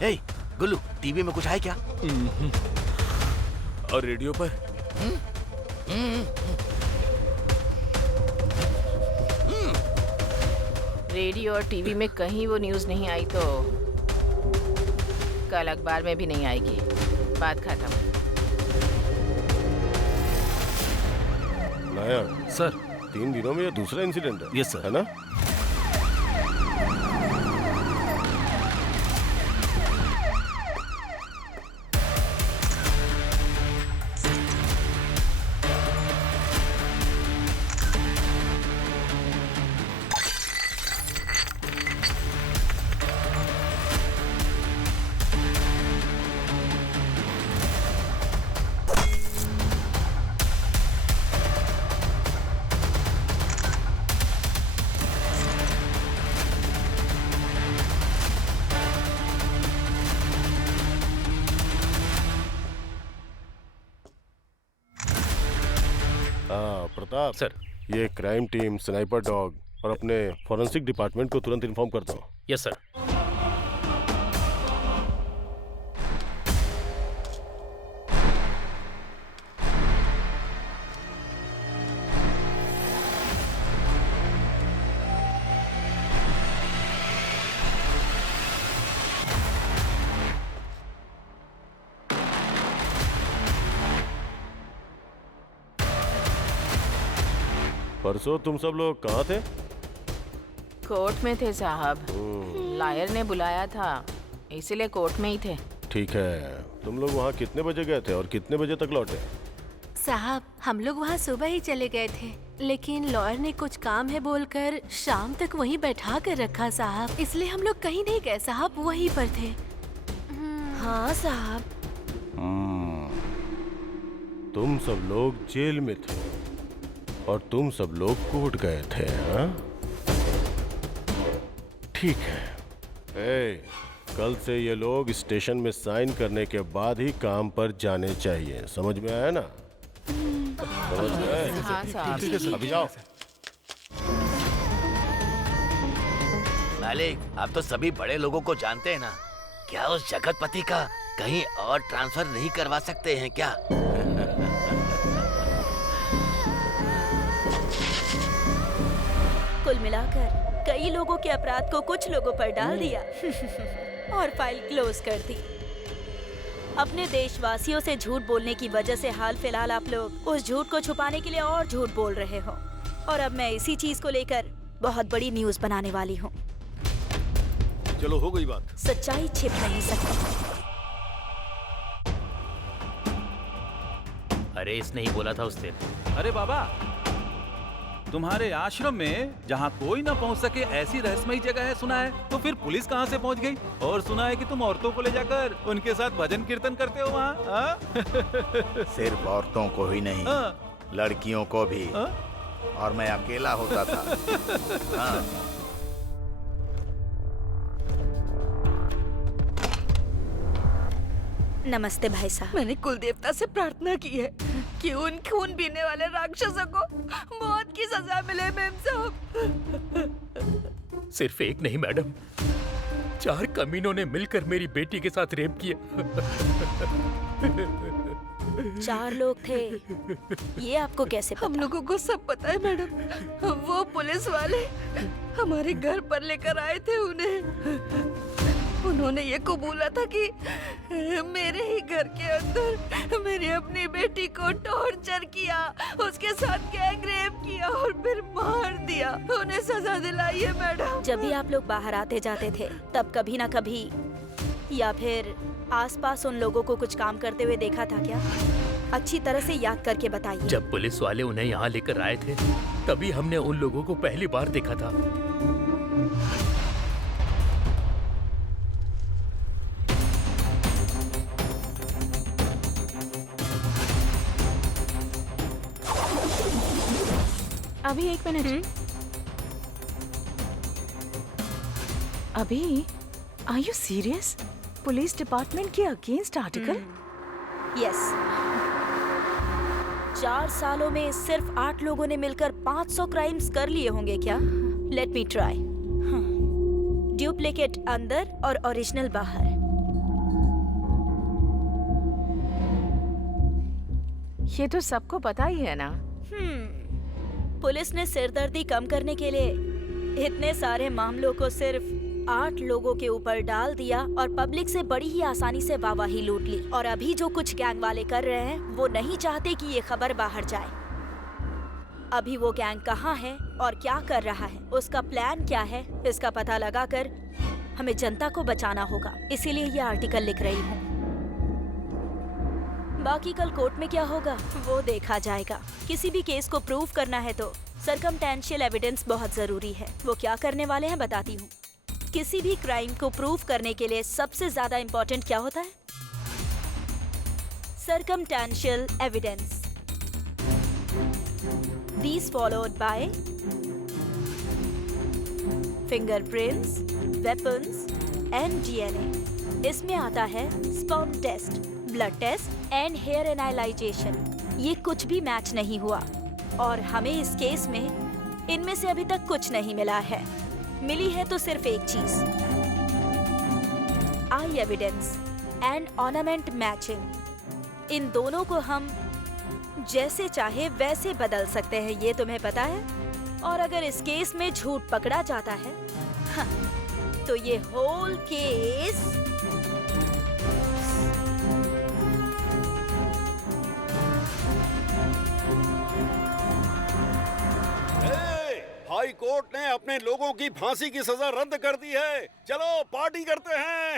हे गुल्लू, टीवी में कुछ है क्या? और रेडियो पर? रेडियो और टीवी में कहीं वो न्यूज़ नहीं आई तो कल अखबार में भी नहीं आएगी। बात खत्म। नायक सर, 3 दिनों में ये दूसरा इंसिडेंट है। Yes sir. है ना? प्रताप सर, ये क्राइम टीम, स्नाइपर डॉग और अपने फॉरेंसिक डिपार्टमेंट को तुरंत इन्फॉर्म करता हूँ। Yes sir. परसों तुम सब लोग कहाँ थे? कोर्ट में थे साहब। लायर ने बुलाया था, इसीलिए कोर्ट में ही थे। ठीक है, तुम लोग वहाँ कितने बजे गए थे और कितने बजे तक लौटे? साहब, हम लोग वहाँ सुबह ही चले गए थे, लेकिन लॉयर ने कुछ काम है बोलकर शाम तक वहीं बैठा कर रखा साहब, इसलिए हम लोग कहीं नहीं गए साहब, वहीं पर थे। हाँ साहब। तुम सब लोग जेल में थे और तुम सब लोग कोर्ट गए थे, हाँ? ठीक है। कल से ये लोग स्टेशन में साइन करने के बाद ही काम पर जाने चाहिए, समझ में आया ना? समझ में आया? हाँ साहब। अभी जाओ। मालिक, आप तो सभी बड़े लोगों को जानते हैं ना, क्या उस जगतपति का कहीं और ट्रांसफर नहीं करवा सकते हैं क्या? कुल मिलाकर कई लोगों के अपराध को कुछ लोगों पर डाल दिया और फाइल क्लोज कर दी। अपने देशवासियों से झूठ बोलने की वजह से हाल फिलहाल आप लोग उस झूठ को छुपाने के लिए और झूठ बोल रहे हो, और अब मैं इसी चीज को लेकर बहुत बड़ी न्यूज बनाने वाली हूँ। चलो, हो गई बात। सच्चाई छिप नहीं सकती। अरे इसने ही बोला था उस दिन। अरे बाबा, तुम्हारे आश्रम में जहाँ कोई ना पहुँच सके ऐसी रहस्यमयी जगह है सुना है, तो फिर पुलिस कहाँ से पहुँच गई? और सुना है कि तुम औरतों को ले जाकर उनके साथ भजन कीर्तन करते हो वहाँ। सिर्फ औरतों को ही नहीं, लड़कियों को भी। और मैं अकेला होता था। हाँ। नमस्ते भाई साहब। मैंने कुल देवता से प्रार्थना की है कि उन खून पीने वाले राक्षसों को मौत की सजा मिले मेम साहब। सिर्फ एक नहीं मैडम, 4 कमीनों ने मिलकर मेरी बेटी के साथ रेप किया। 4 लोग थे, ये आपको कैसे पता? हम लोगों को सब पता है मैडम। वो पुलिस वाले हमारे घर पर लेकर आए थे उन्हें। उन्होंने ये कबूला था कि मेरे ही घर के अंदर मेरी अपनी बेटी को टॉर्चर किया, उसके साथ गैंग रेप किया और फिर मार दिया। उन्हें सजा दिलाई है मैडम। जब भी आप लोग बाहर आते जाते थे तब कभी ना कभी या फिर आसपास उन लोगों को कुछ काम करते हुए देखा था क्या? अच्छी तरह से याद करके बताइए। जब पुलिस वाले उन्हें यहाँ लेकर आए थे तभी हमने उन लोगों को पहली बार देखा था। अभी 1 मिनट। अभी are you serious? Police department के अगेंस्ट आर्टिकल? यस। 4 सालों में सिर्फ 8 लोगों ने मिलकर 500 क्राइम्स कर लिए होंगे क्या? Let me try. डुप्लीकेट अंदर और ओरिजिनल बाहर। ये तो सबको पता ही है ना। पुलिस ने सिरदर्दी कम करने के लिए इतने सारे मामलों को सिर्फ 8 लोगों के ऊपर डाल दिया और पब्लिक से बड़ी ही आसानी से वाहवाही लूट ली। और अभी जो कुछ गैंग वाले कर रहे हैं वो नहीं चाहते कि ये खबर बाहर जाए। अभी वो गैंग कहाँ है और क्या कर रहा है, उसका प्लान क्या है, इसका पता लगाकर हमें जनता को बचाना होगा। इसीलिए ये आर्टिकल लिख रही हूँ। बाकी कल कोर्ट में क्या होगा वो देखा जाएगा। किसी भी केस को प्रूव करना है तो सर्कमटेंशियल एविडेंस बहुत जरूरी है। वो क्या करने वाले हैं बताती हूँ। किसी भी क्राइम को प्रूव करने के लिए सबसे ज्यादा इम्पोर्टेंट क्या होता है? Circumstantial evidence. These followed by fingerprints, weapons and DNA. इसमें आता है sperm test, blood test and hair analyzation. ये कुछ भी मैच नहीं हुआ और हमें इस केस में इनमें से अभी तक कुछ नहीं मिला है। मिली है तो सिर्फ एक चीज, आई एविडेंस एंड ऑर्नामेंट मैचिंग। इन दोनों को हम जैसे चाहे वैसे बदल सकते हैं, ये तुम्हें पता है। और अगर इस केस में झूठ पकड़ा जाता है तो ये होल केस हाई कोर्ट ने अपने लोगों की फांसी की सजा रद्द कर दी है। चलो पार्टी करते हैं।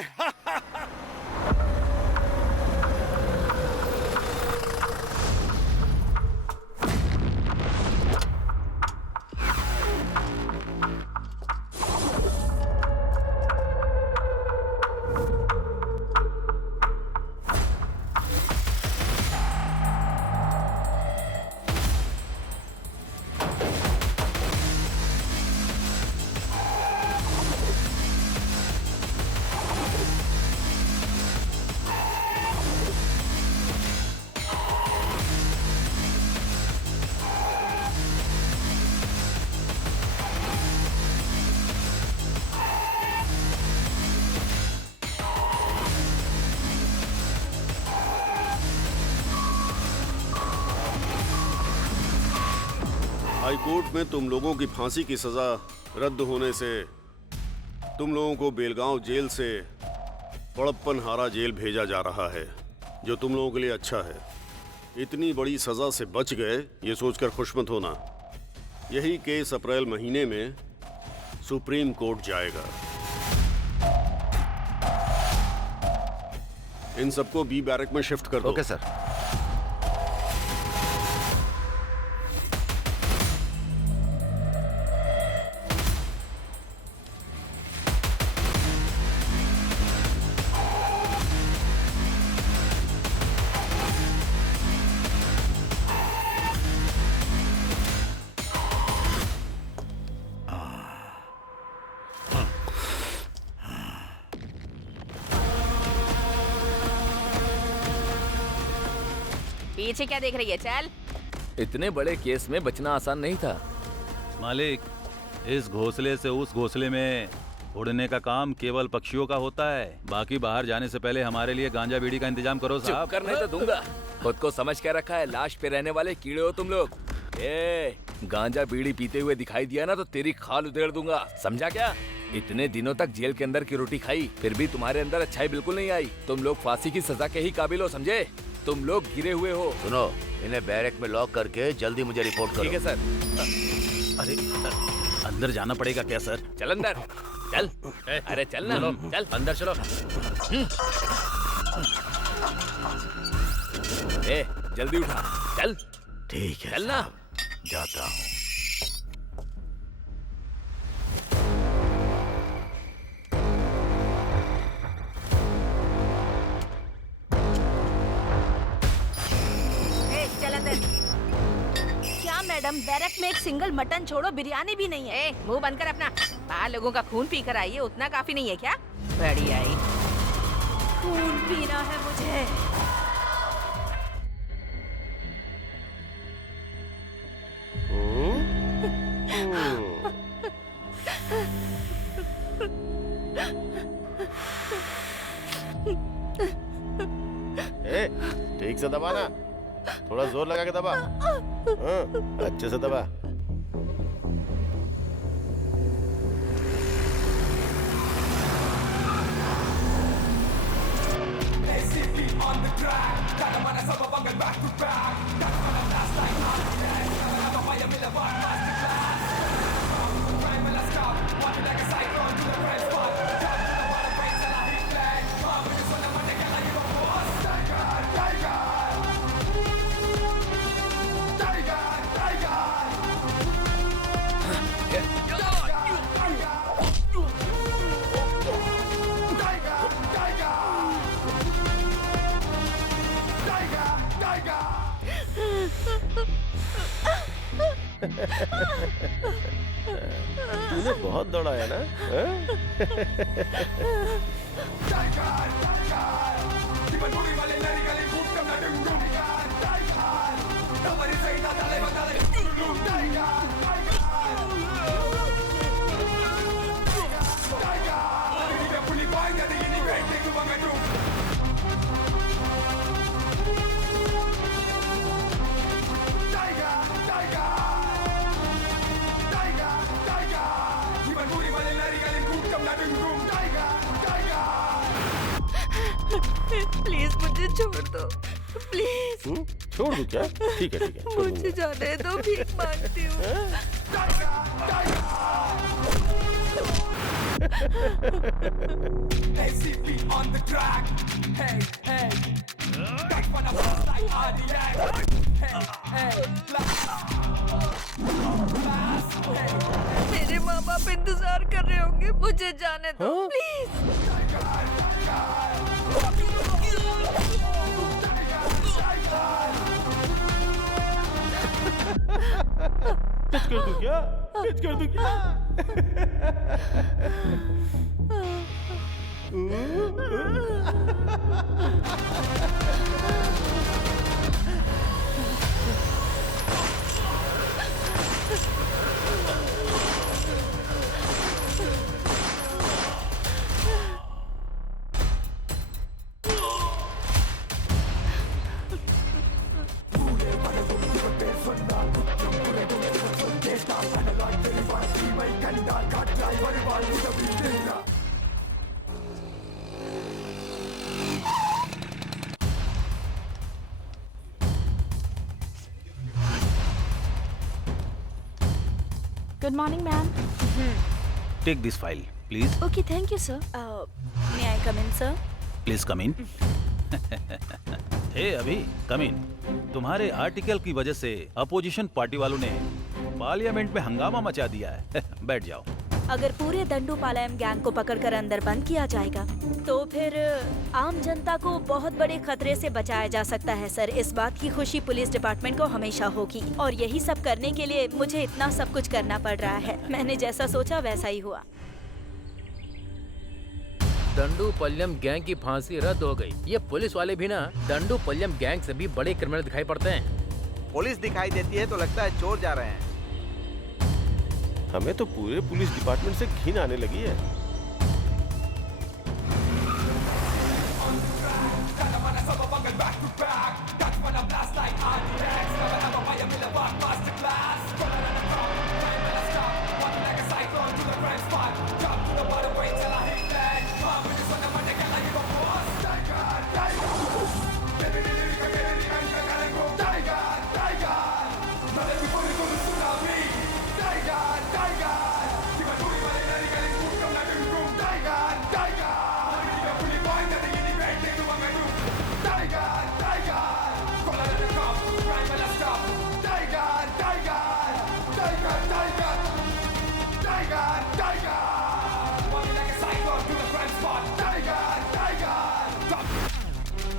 हाई कोर्ट में तुम लोगों की फांसी की सजा रद्द होने से तुम लोगों को बेलगांव जेल से बड़प्पन हारा जेल भेजा जा रहा है, जो तुम लोगों के लिए अच्छा है। इतनी बड़ी सजा से बच गए ये सोचकर खुश मत होना। यही केस अप्रैल महीने में सुप्रीम कोर्ट जाएगा। इन सबको बी बैरक में शिफ्ट कर दो। Okay sir. पीछे क्या देख रही है? चल। इतने बड़े केस में बचना आसान नहीं था। मालिक, इस घोंसले से उस घोंसले में उड़ने का काम केवल पक्षियों का होता है। बाकी बाहर जाने से पहले हमारे लिए गांजा बीड़ी का इंतजाम करो साहब। चुप करने तो दूंगा। खुद को समझ के रखा है, लाश पे रहने वाले कीड़े हो तुम लोग। गांजा बीड़ी पीते हुए दिखाई दिया ना तो तेरी खाल उधेड़ दूंगा, समझा क्या? इतने दिनों तक जेल के अंदर की रोटी खाई, फिर भी तुम्हारे अंदर अच्छाई बिल्कुल नहीं आई। तुम लोग फांसी की सजा के ही काबिल हो, समझे? तुम लोग गिरे हुए हो। सुनो, इन्हें बैरक में लॉक करके जल्दी मुझे रिपोर्ट करो। ठीक है सर। अरे अंदर जाना पड़ेगा क्या सर? चल अंदर, चल। अरे चल ना, चल अंदर चलो। जल्दी उठा, चल। ठीक है, चल ना। जाता हूँ। मैडम, बैरक में एक सिंगल मटन छोड़ो बिरयानी भी नहीं है। ए, मुंह बंद कर अपना। बाहर लोगों का खून पी कर आई है, उतना काफी नहीं है क्या? बड़ी आई। खून पीना है मुझे। ठीक से दबा ना, थोड़ा जोर लगा के दबा। हाँ, अच्छे से दबा। तूने बहुत दौड़ा है ना? प्लीज मुझे छोड़ दो, प्लीज। छोड़ दूं क्या? ठीक है, ठीक है, छोड़ मुझे दूंगा। जाने दो, भीख मांगती मेरे माँ बाप इंतजार कर रहे होंगे, मुझे जाने दो, प्लीज। टच कर दूं क्या? टच कर दूं क्या? Good morning, ma'am. Take this file please. Okay, thank you, sir. May I come in, sir? Please come in. हे अभी कम इन। तुम्हारे आर्टिकल की वजह से अपोजिशन पार्टी वालों ने पार्लियामेंट में हंगामा मचा दिया है। बैठ जाओ। अगर पूरे दंडूपालयम गैंग को पकड़कर अंदर बंद किया जाएगा तो फिर आम जनता को बहुत बड़े खतरे से बचाया जा सकता है सर। इस बात की खुशी पुलिस डिपार्टमेंट को हमेशा होगी और यही सब करने के लिए मुझे इतना सब कुछ करना पड़ रहा है। मैंने जैसा सोचा वैसा ही हुआ। दंडूपल्यम गैंग की फांसी रद्द हो गई। ये पुलिस वाले भी ना दंडूपल्यम गैंग से भी बड़े क्रिमिनल दिखाई पड़ते हैं। पुलिस दिखाई देती है तो लगता है चोर जा रहे हैं। हमें तो पूरे पुलिस डिपार्टमेंट से घिन आने लगी है।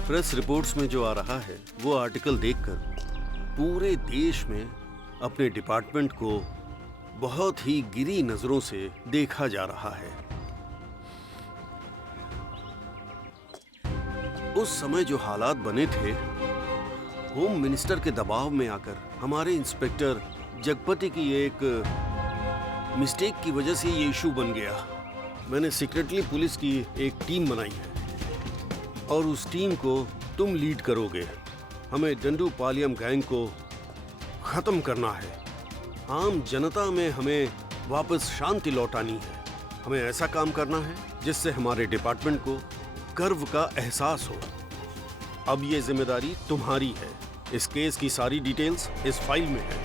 प्रेस रिपोर्ट्स में जो आ रहा है वो आर्टिकल देखकर पूरे देश में अपने डिपार्टमेंट को बहुत ही गिरी नजरों से देखा जा रहा है। उस समय जो हालात बने थे, होम मिनिस्टर के दबाव में आकर हमारे इंस्पेक्टर जगपति की एक मिस्टेक की वजह से ये इशू बन गया। मैंने सीक्रेटली पुलिस की एक टीम बनाई है और उस टीम को तुम लीड करोगे। हमें डंडूपालियम गैंग को खत्म करना है। आम जनता में हमें वापस शांति लौटानी है। हमें ऐसा काम करना है जिससे हमारे डिपार्टमेंट को गर्व का एहसास हो। अब ये जिम्मेदारी तुम्हारी है। इस केस की सारी डिटेल्स इस फाइल में है।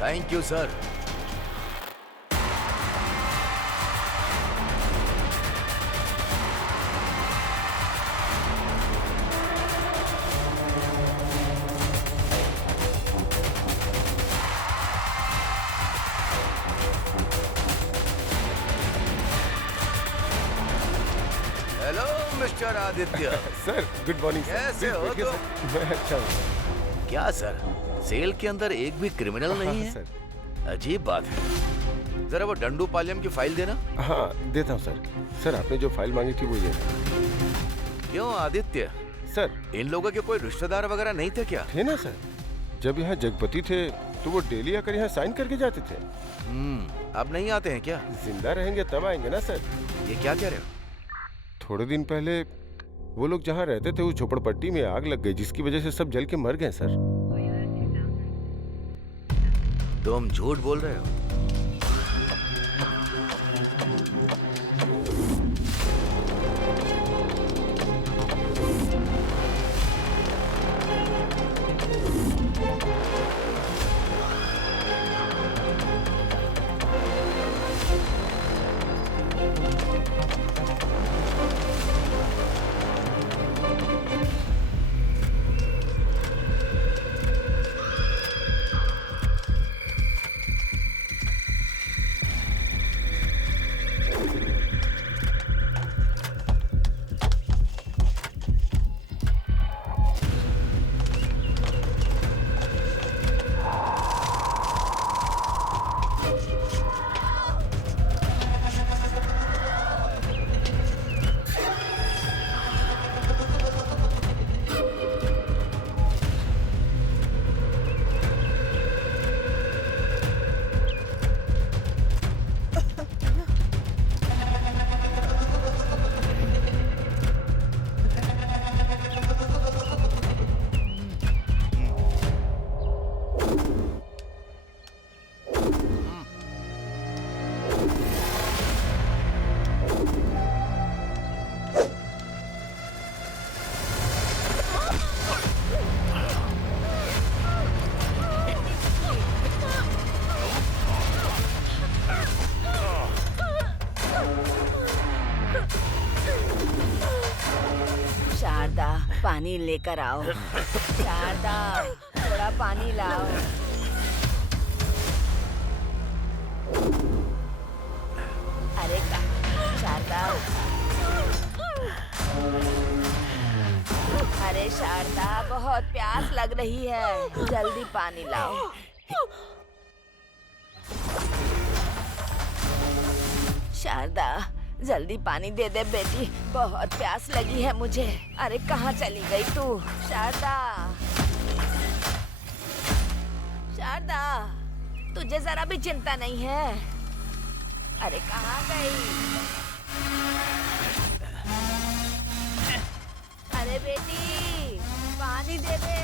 Thank you sir. Hello mister Aditya. Sir good morning. कैसे हो तुम? मैं अच्छा हूँ। क्या सर, सेल के अंदर एक भी क्रिमिनल नहीं है? सर अजीब बात है। जरा वो डंडूपालियम की फाइल देना। हाँ देता हूँ सर। सर आपने जो फाइल मांगी थी वो ये। क्यों आदित्य, सर इन लोगों के कोई रिश्तेदार वगैरह नहीं थे क्या? थे ना सर। जब यहाँ जगपति थे तो वो डेली आकर यहाँ साइन करके जाते थे। अब नहीं आते हैं क्या? जिंदा रहेंगे तब आएंगे ना सर। ये क्या कह रहे हो? थोड़े दिन पहले वो लोग जहाँ रहते थे उस झोपड़पट्टी में आग लग गई, जिसकी वजह से सब जल के मर गए सर। तुम झूठ बोल रहे हो? पानी लेकर आओ। शारदा, थोड़ा पानी लाओ। अरे शारदा, अरे शारदा, बहुत प्यास लग रही है, जल्दी पानी लाओ। शारदा, जल्दी पानी दे दे बेटी, बहुत प्यास लगी है मुझे। अरे कहाँ चली गई तू? शारदा, शारदा, तुझे जरा भी चिंता नहीं है? अरे कहाँ गई? अरे बेटी, पानी दे दे।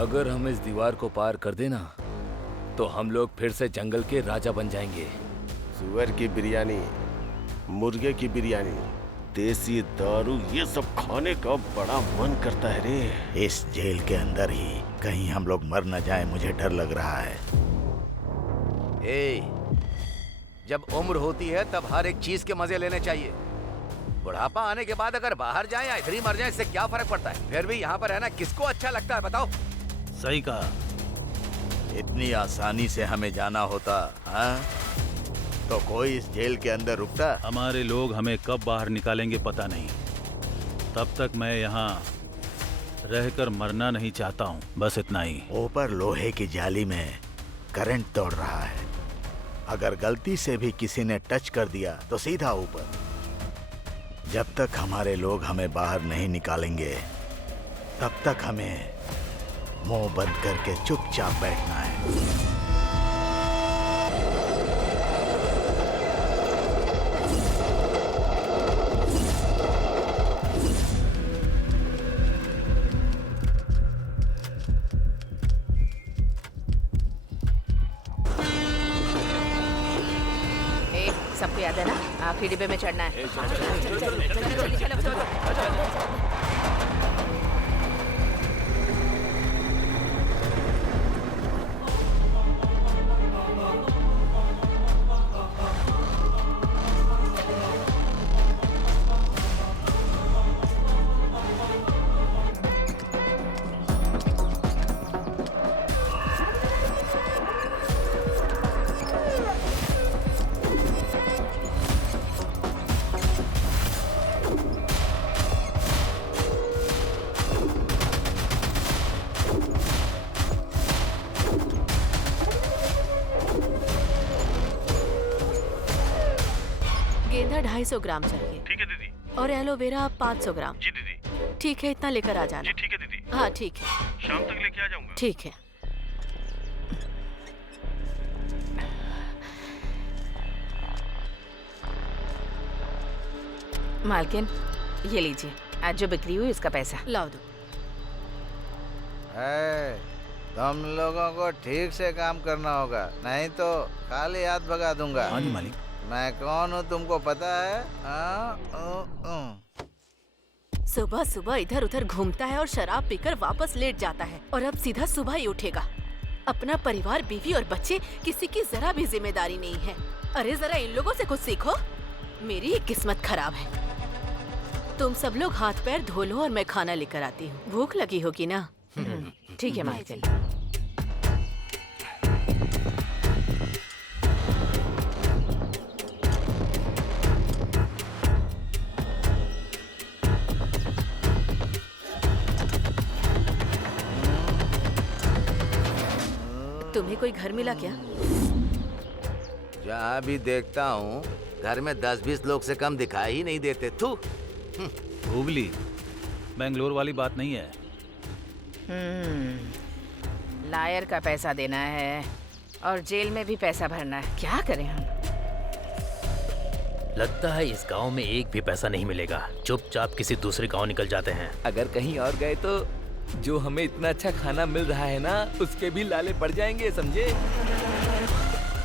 अगर हम इस दीवार को पार कर देना तो हम लोग फिर से जंगल के राजा बन जाएंगे। सुअर की बिरयानी, मुर्गे की बिरयानी, देसी दारू, ये सब खाने का बड़ा मन करता है रे। इस जेल के अंदर ही कहीं हम लोग मर न जाए, मुझे डर लग रहा है। ए, जब उम्र होती है तब हर एक चीज के मजे लेने चाहिए। बुढ़ापा आने के बाद अगर बाहर जाए या इधर ही मर जाए, इससे क्या फर्क पड़ता है? फिर भी यहाँ पर रहना किसको अच्छा लगता है बताओ? सही कहा। इतनी आसानी से हमें जाना होता, हाँ? तो कोई इस जेल के अंदर रुकता? हमारे लोग हमें कब बाहर निकालेंगे पता नहीं। तब तक मैं यहाँ रहकर मरना नहीं चाहता हूँ, बस इतना ही। ऊपर लोहे की जाली में करंट दौड़ रहा है। अगर गलती से भी किसी ने टच कर दिया तो सीधा ऊपर। जब तक हमारे लोग हमें बाहर नहीं निकालेंगे तब तक हमें मुंह बंद करके चुपचाप बैठना है। सबको याद है ना, आखिरी डिब्बे में चढ़ना है। गेंदा 250 ग्राम चाहिए। ठीक है दीदी। और एलोवेरा 500 ग्राम। जी दीदी। ठीक है, इतना लेकर आ जाना। जी ठीक है दीदी। हाँ ठीक है, शाम तक लेके आ जाऊंगा। ठीक है। मालकिन, ये लीजिए, आज जो बिक्री हुई उसका पैसा। लाओ दो। तुम लोगों को ठीक से काम करना होगा, नहीं तो खाली हाथ भगा दूंगा। हाँ जी मालिक। मैं कौन हूँ तुमको पता है? सुबह सुबह इधर उधर घूमता है और शराब पीकर वापस लेट जाता है, और अब सीधा सुबह ही उठेगा। अपना परिवार, बीवी और बच्चे, किसी की जरा भी जिम्मेदारी नहीं है। अरे जरा इन लोगों से कुछ सीखो। मेरी किस्मत खराब है। तुम सब लोग हाथ पैर धो लो और मैं खाना लेकर आती हूँ। भूख लगी होगी ना? ठीक है मालकिन। तुम्हें कोई घर मिला क्या? जहाँ भी देखता हूँ घर में 10-20 लोग से कम दिखाई ही नहीं देते। तू हुबली बेंगलोर वाली बात नहीं है। लायर का पैसा देना है और जेल में भी पैसा भरना है। क्या करें हम? लगता है इस गांव में एक भी पैसा नहीं मिलेगा। चुपचाप किसी दूसरे गांव निकल जाते हैं। अगर कहीं और गए तो जो हमें इतना अच्छा खाना मिल रहा है ना, उसके भी लाले पड़ जाएंगे, समझे?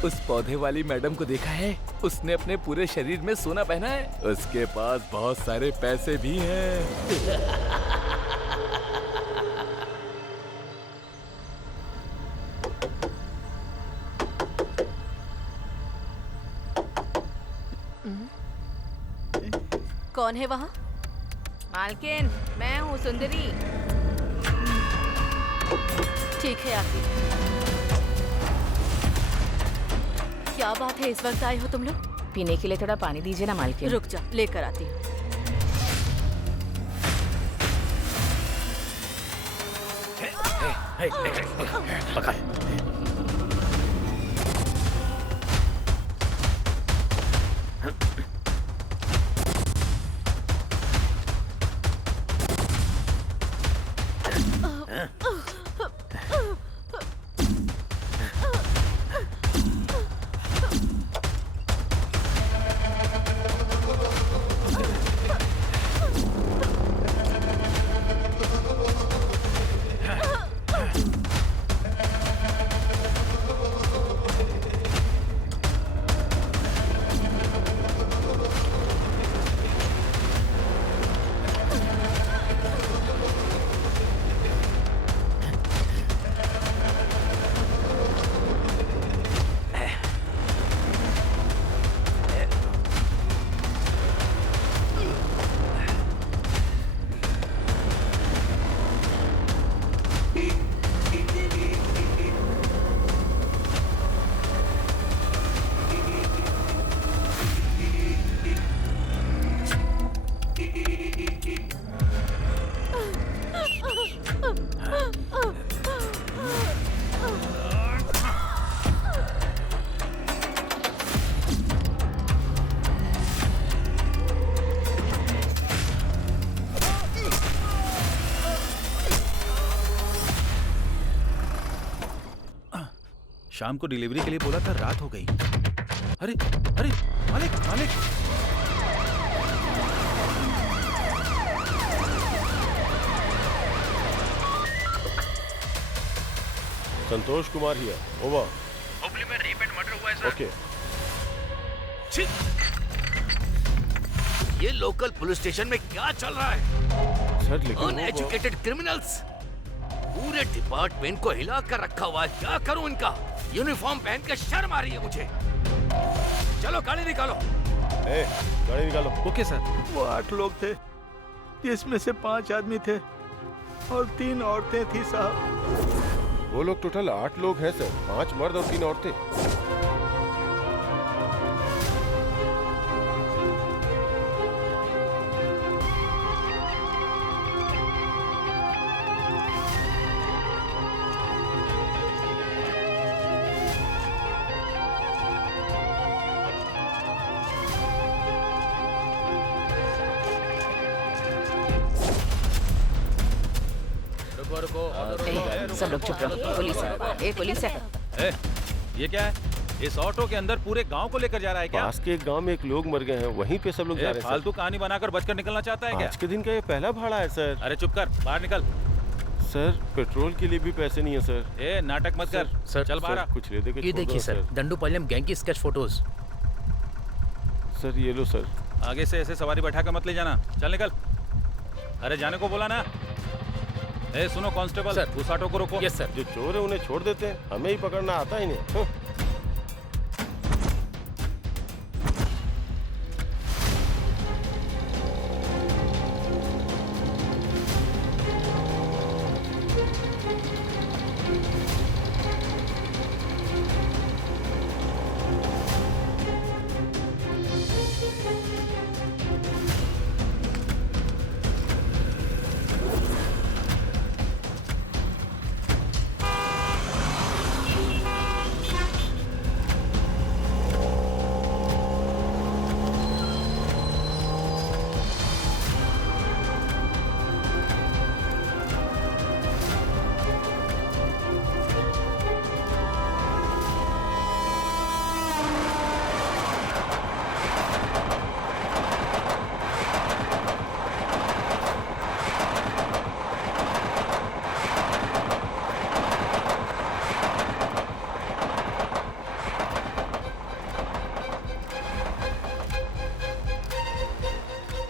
उस पौधे वाली मैडम को देखा है? उसने अपने पूरे शरीर में सोना पहना है। उसके पास बहुत सारे पैसे भी हैं। कौन है वहाँ? मालकिन, मैं हूँ सुंदरी। ठीक है आती। क्या बात है, इस वक्त आए हो तुम लोग? पीने के लिए थोड़ा पानी दीजिए ना मालकिन। रुक जा, लेकर आती हूँ। पकड़। शाम को डिलीवरी के लिए बोला था, रात हो गई। अरे अरे मालिक मालिक, संतोष कुमार हियर, ओवर। हुबली में रेप एंड मर्डर हुआ है सर। ओके। ये लोकल पुलिस स्टेशन में क्या चल रहा है? सर लेकिन अनएजुकेटेड क्रिमिनल्स पूरे डिपार्टमेंट को हिला कर रखा हुआ है। क्या करूं इनका? यूनिफॉर्म पहन के शर्म आ रही है मुझे। चलो गाड़ी निकालो। गाड़ी निकालो। Okay sir. वो 8 लोग थे, जिसमें से 5 आदमी थे और 3 औरतें थी साहब। वो लोग टोटल 8 लोग हैं सर, 5 मर्द और 3 औरतें। सब लोग चुप रहो। पुलिस है, पुलिस है। ये क्या है? इस ऑटो के अंदर पूरे गांव को लेकर जा रहा है क्या? पास के एक गांव में एक लोग मर गए हैं, वहीं पे सब लोग जा रहे हैं। फालतू कहानी बनाकर बचकर निकलना चाहता है क्या? आज के दिन का ये पहला भाड़ा है सर। अरे चुप कर, बाहर निकल। सर पेट्रोल के लिए भी पैसे नहीं है सर। नाटक मत कर। सर, चल बाहर। कुछ ले दे के ये छोड़ दो देखिए सर, दंडूपालयम गैंग की स्केच फोटोज। सर ये लो सर। आगे से ऐसे सवारी बैठा कर मत ले जाना। चल निकल। अरे जाने को बोला ना। सुनो कांस्टेबल, सर, उस ऑटो को रोको। Yes sir. जो चोर है उन्हें छोड़ देते हैं, हमें ही पकड़ना आता ही नहीं।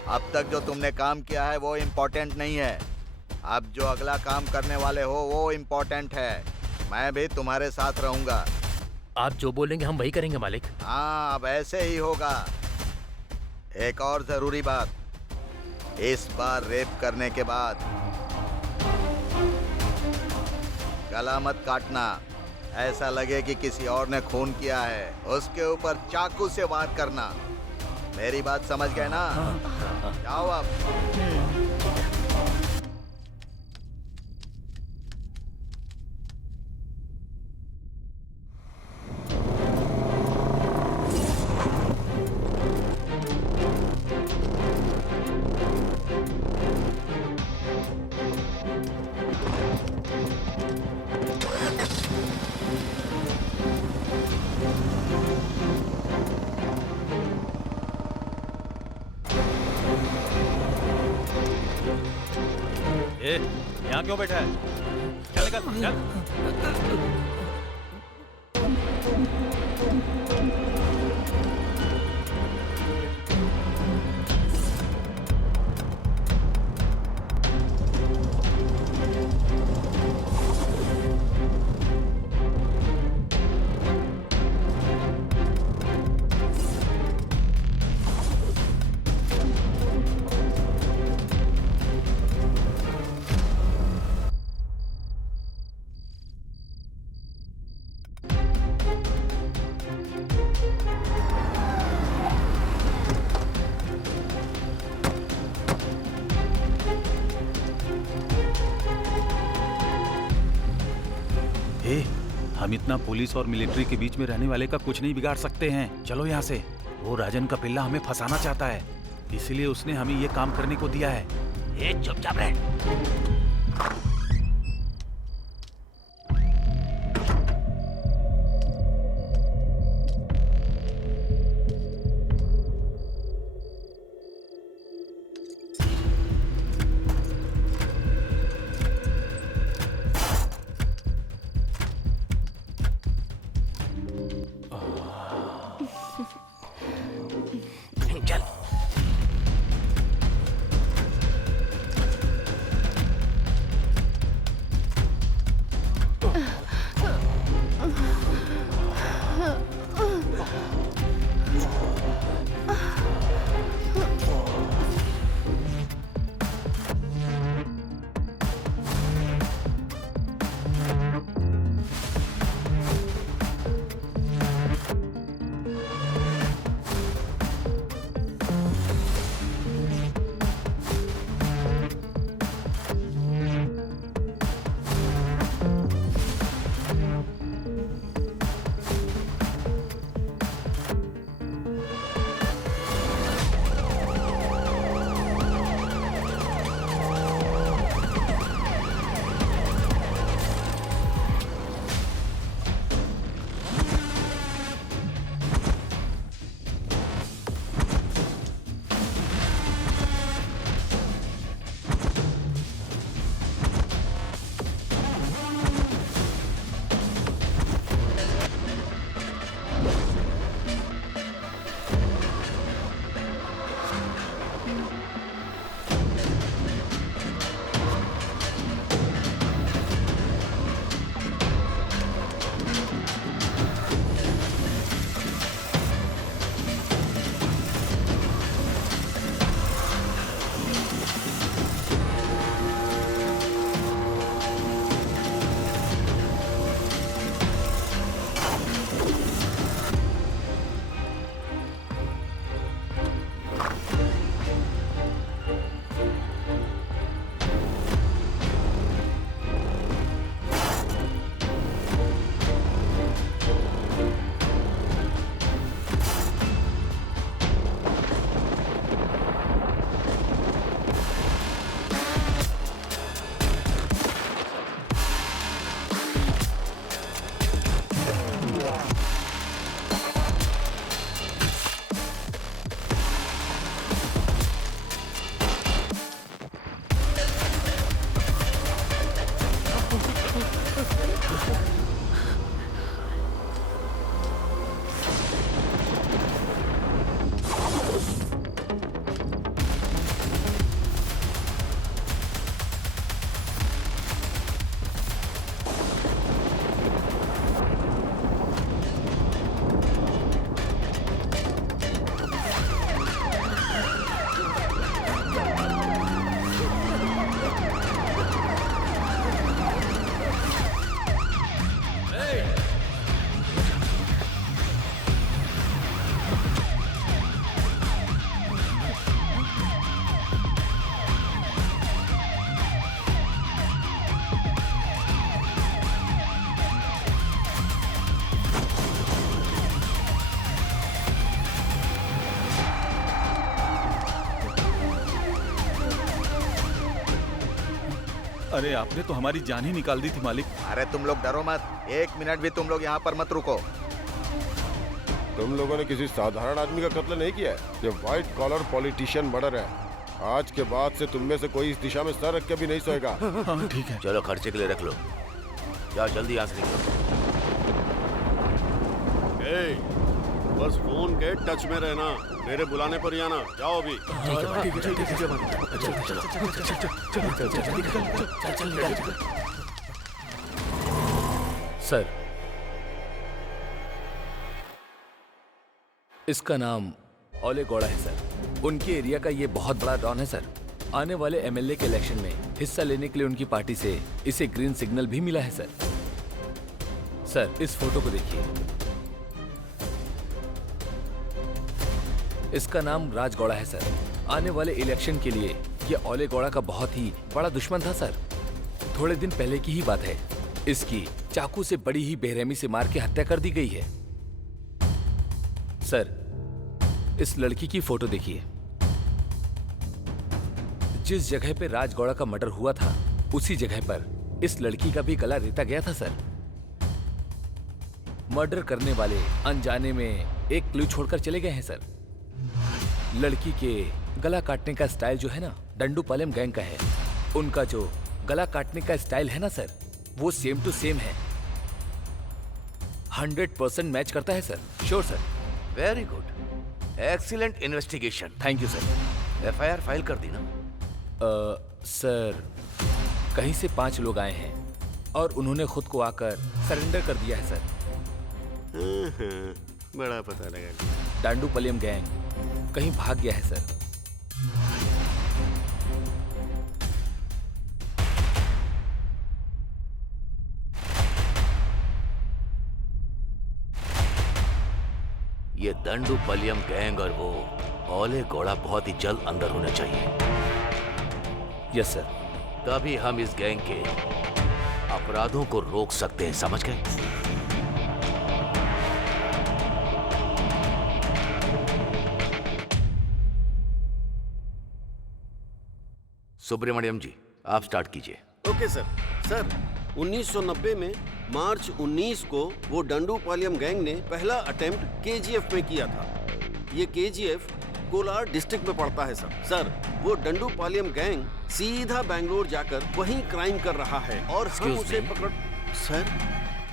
अब तक जो तुमने काम किया है वो इम्पोर्टेंट नहीं है। अब जो अगला काम करने वाले हो वो इम्पोर्टेंट है। मैं भी तुम्हारे साथ रहूंगा। आप जो बोलेंगे हम वही करेंगे मालिक। हाँ, अब ऐसे ही होगा। एक और जरूरी बात, इस बार रेप करने के बाद गला मत काटना। ऐसा लगे कि किसी और ने खून किया है, उसके ऊपर चाकू से वार करना। मेरी बात समझ गए ना? जाओ अब। यहाँ क्यों बैठा है? चल निकल, चल। हम इतना पुलिस और मिलिट्री के बीच में रहने वाले का कुछ नहीं बिगाड़ सकते हैं। चलो यहाँ से। वो राजन का पिल्ला हमें फंसाना चाहता है, इसलिए उसने हमें ये काम करने को दिया है। चुपचाप रह। अरे आपने तो हमारी जान ही निकाल दी थी मालिक। अरे तुम लोग डरो मत, 1 मिनट भी तुम लोग यहाँ पर मत रुको। तुम लोगों ने किसी साधारण आदमी का कत्ल नहीं किया है, ये व्हाइट कॉलर पॉलिटिशियन मर्डर है। आज के बाद से तुम में से कोई इस दिशा में सर रख के भी नहीं सोएगा। हाँ ठीक है। चलो खर्चे के लिए रख लो, जाओ जल्दी यहाँ से निकलो। बस फोन के टच में रहना, मेरे बुलाने पर ही आना। जाओ अभी। सर, इसका नाम ओले गौड़ा है सर। उनके एरिया का ये बहुत बड़ा डॉन है सर। आने वाले एमएलए के इलेक्शन में हिस्सा लेने के लिए उनकी पार्टी से इसे ग्रीन सिग्नल भी मिला है सर। सर, इस फोटो को देखिए। इसका नाम राज गौड़ा है सर। आने वाले इलेक्शन के लिए ये ओले गौड़ा का बहुत ही बड़ा दुश्मन था सर। थोड़े दिन पहले की ही बात है, इसकी चाकू से बड़ी ही बेरहमी से मार के हत्या कर दी गई है। सर, इस लड़की की फोटो देखिए। जिस जगह पे राज गौड़ा का मर्डर हुआ था, उसी जगह पर इस लड़की का भी गला रेता गया था सर। मर्डर करने वाले अनजाने में एक क्लू छोड़कर चले गए हैं सर। लड़की के गला काटने का स्टाइल जो है ना, डंडूपालम गैंग का है। उनका जो गला काटने का स्टाइल है ना सर, वो सेम टू सेम है। 100% मैच करता है sir. Sure sir. Very good, excellent investigation. Thank you sir. FIR file कर दी ना? सर, कहीं से 5 लोग आए हैं और उन्होंने खुद को आकर सरेंडर कर दिया है सर। बड़ा पता लगा। डांडूपलियम गैंग कहीं भाग गया है सर। ये दंडूपलियम गैंग और वो ओले गौड़ा बहुत ही जल्द अंदर होने चाहिए। Yes sir. तभी हम इस गैंग के अपराधों को रोक सकते हैं, समझ गए? सुब्रमण्यम जी, आप स्टार्ट कीजिए। Okay sir. सर, 1990 में मार्च 19 को वो डंडूपालयम गैंग ने पहला अटेम्प्ट KGF में किया था। ये KGF कोलार डिस्ट्रिक्ट में पड़ता है सर। सर, वो डंडूपालयम गैंग सीधा बैंगलोर जाकर वहीं क्राइम कर रहा है और हम उसे पकड़। सर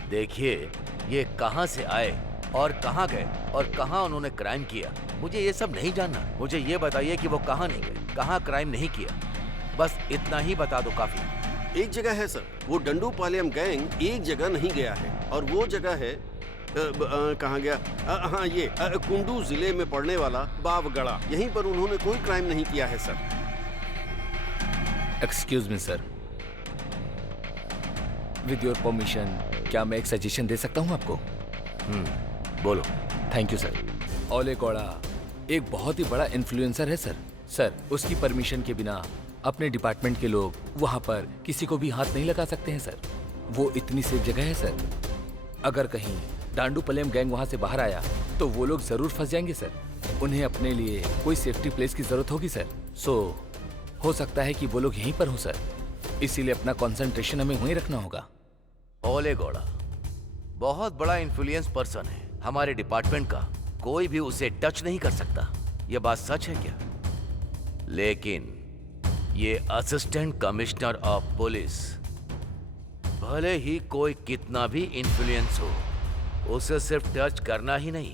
देखिए, ये कहां से आए और कहां गए और कहां उन्होंने क्राइम किया, मुझे ये सब नहीं जानना। मुझे ये बताइए कि वो कहां नहीं गए, कहां क्राइम नहीं किया, बस इतना ही बता दो काफी। एक जगह है सर, वो डंडूपालयम गैंग एक जगह नहीं गया है और वो जगह है कहाँ गया? हाँ, ये कुंडू जिले में पड़ने वाला बावगढ़ा। यहीं पर उन्होंने कोई क्राइम नहीं किया है sir. Excuse me sir, with your permission क्या मैं एक सजेशन दे सकता हूं आपको? बोलो। Thank you sir. ओले गौड़ा एक बहुत ही बड़ा इन्फ्लुएंसर है सर। सर, उसकी परमिशन के बिना अपने डिपार्टमेंट के लोग वहां पर किसी को भी हाथ नहीं लगा सकते हैं सर। वो इतनी सेफ जगह है सर। अगर कहीं डांडूपलियम गैंग वहां से बाहर आया तो वो लोग जरूर फंस जाएंगे सर। उन्हें अपने लिए कोई सेफ्टी प्लेस की जरूरत होगी सर। सो हो सकता है कि वो लोग यहीं पर हों सर। इसीलिए अपना कंसंट्रेशन हमें वहीं रखना होगा। ओले गौड़ा बहुत बड़ा इन्फ्लुएंस पर्सन है हमारे डिपार्टमेंट का, कोई भी उसे टच नहीं कर सकता। ये बात सच है क्या? लेकिन ये असिस्टेंट कमिश्नर ऑफ पुलिस, भले ही कोई कितना भी इन्फ्लुएंस हो, उसे सिर्फ टच करना ही नहीं,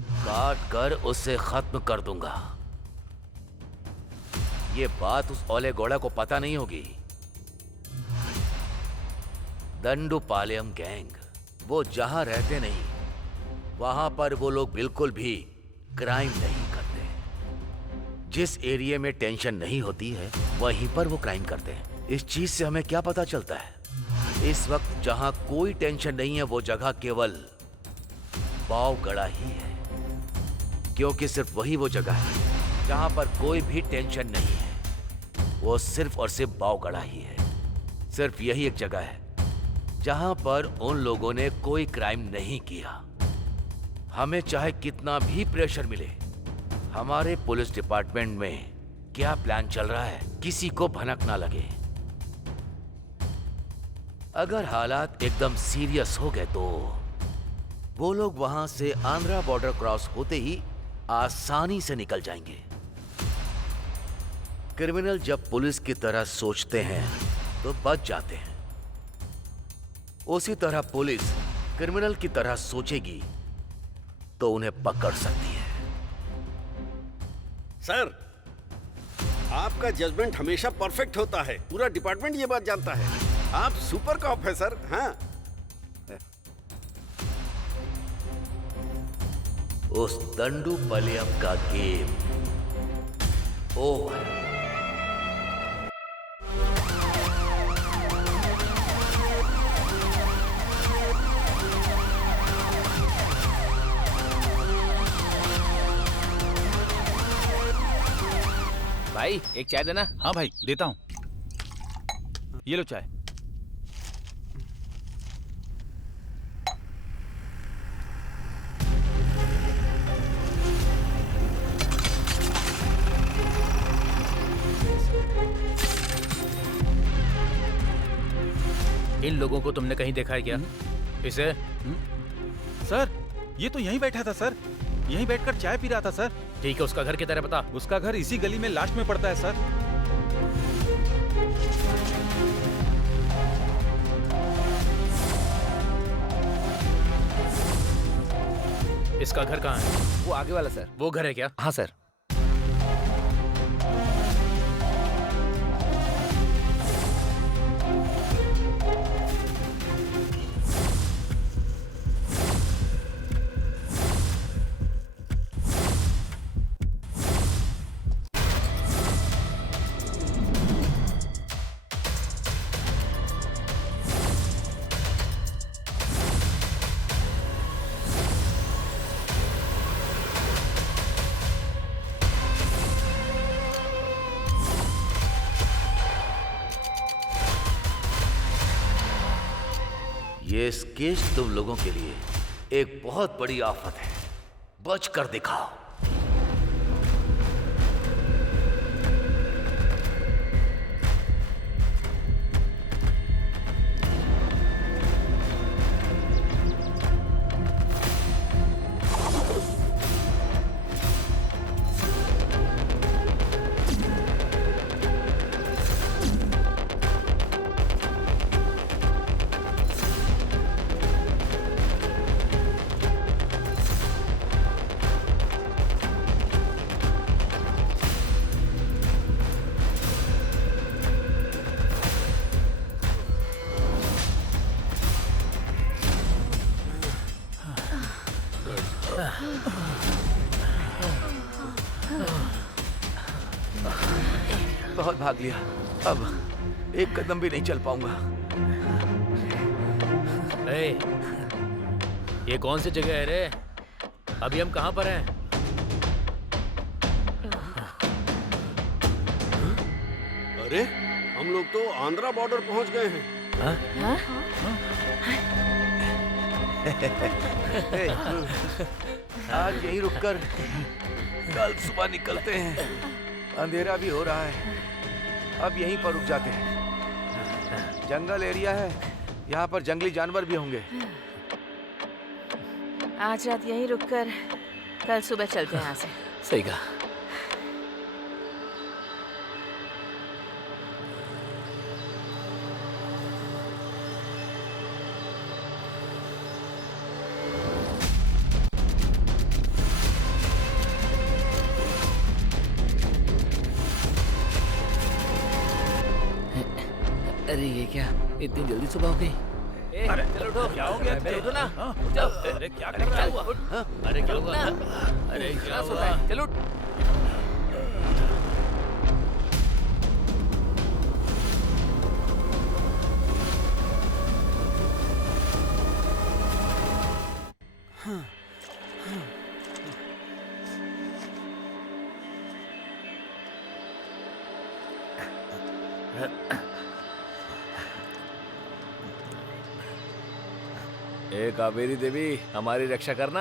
काट कर उसे खत्म कर दूंगा। ये बात उस ओले गौड़ा को पता नहीं होगी। दंडूपालयम गैंग वो जहां रहते नहीं, वहां पर वो लोग बिल्कुल भी क्राइम नहीं करते। जिस एरिया में टेंशन नहीं होती है, वहीं पर वो क्राइम करते हैं। इस चीज से हमें क्या पता चलता है? इस वक्त जहां कोई टेंशन नहीं है, वो जगह केवल बावगढ़ा ही है, क्योंकि सिर्फ वही वो जगह है जहां पर कोई भी टेंशन नहीं है। वो सिर्फ और सिर्फ बावगढ़ा ही है। सिर्फ यही एक जगह है जहां पर उन लोगों ने कोई क्राइम नहीं किया। हमें चाहे कितना भी प्रेशर मिले, हमारे पुलिस डिपार्टमेंट में क्या प्लान चल रहा है किसी को भनक ना लगे। अगर हालात एकदम सीरियस हो गए तो वो लोग वहां से आंध्रा बॉर्डर क्रॉस होते ही आसानी से निकल जाएंगे। क्रिमिनल जब पुलिस की तरह सोचते हैं तो बच जाते हैं, उसी तरह पुलिस क्रिमिनल की तरह सोचेगी तो उन्हें पकड़ सकती है। सर, आपका जजमेंट हमेशा परफेक्ट होता है। पूरा डिपार्टमेंट ये बात जानता है। आप सुपर कॉप है सर। हाँ, उस दंडू पलियम का गेम ओवर। भाई एक चाय देना। हाँ भाई देता हूँ, ये लो चाय। इन लोगों को तुमने कहीं देखा है क्या? इसे? सर ये तो यहीं बैठा था सर, यहीं बैठकर चाय पी रहा था सर। ठीक है, उसका घर किधर है पता? उसका घर इसी गली में लास्ट में पड़ता है सर। इसका घर कहाँ है? वो आगे वाला सर। वो घर है क्या? हाँ सर। ये केस तुम लोगों के लिए एक बहुत बड़ी आफत है, बच कर दिखाओ। बहुत भाग लिया, अब एक कदम भी नहीं चल पाऊंगा। ए, ये कौन सी जगह है रे? अभी हम कहाँ पर हैं? अरे हम लोग तो आंध्रा बॉर्डर पहुंच गए हैं। आज यहीं रुककर कल सुबह निकलते हैं। अंधेरा भी हो रहा है, अब यहीं पर रुक जाते हैं। जंगल एरिया है, यहाँ पर जंगली जानवर भी होंगे। आज रात यहीं रुककर कल सुबह चलते हैं यहाँ से। सही कहा। अरे ये क्या, इतनी जल्दी सुबह हो गई? अरे चलो उठो, क्या हो गया? चलो उठो ना। अरे क्या कर रहा है? अरे क्या हुआ? अरे क्या हुआ? चलो। ए कावेरी देवी, हमारी रक्षा करना।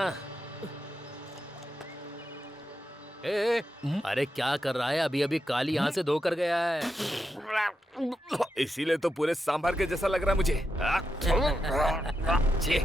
अरे क्या कर रहा है? अभी अभी काली यहाँ से धोकर गया है। इसीलिए तो पूरे सांभर के जैसा लग रहा है मुझे। छी।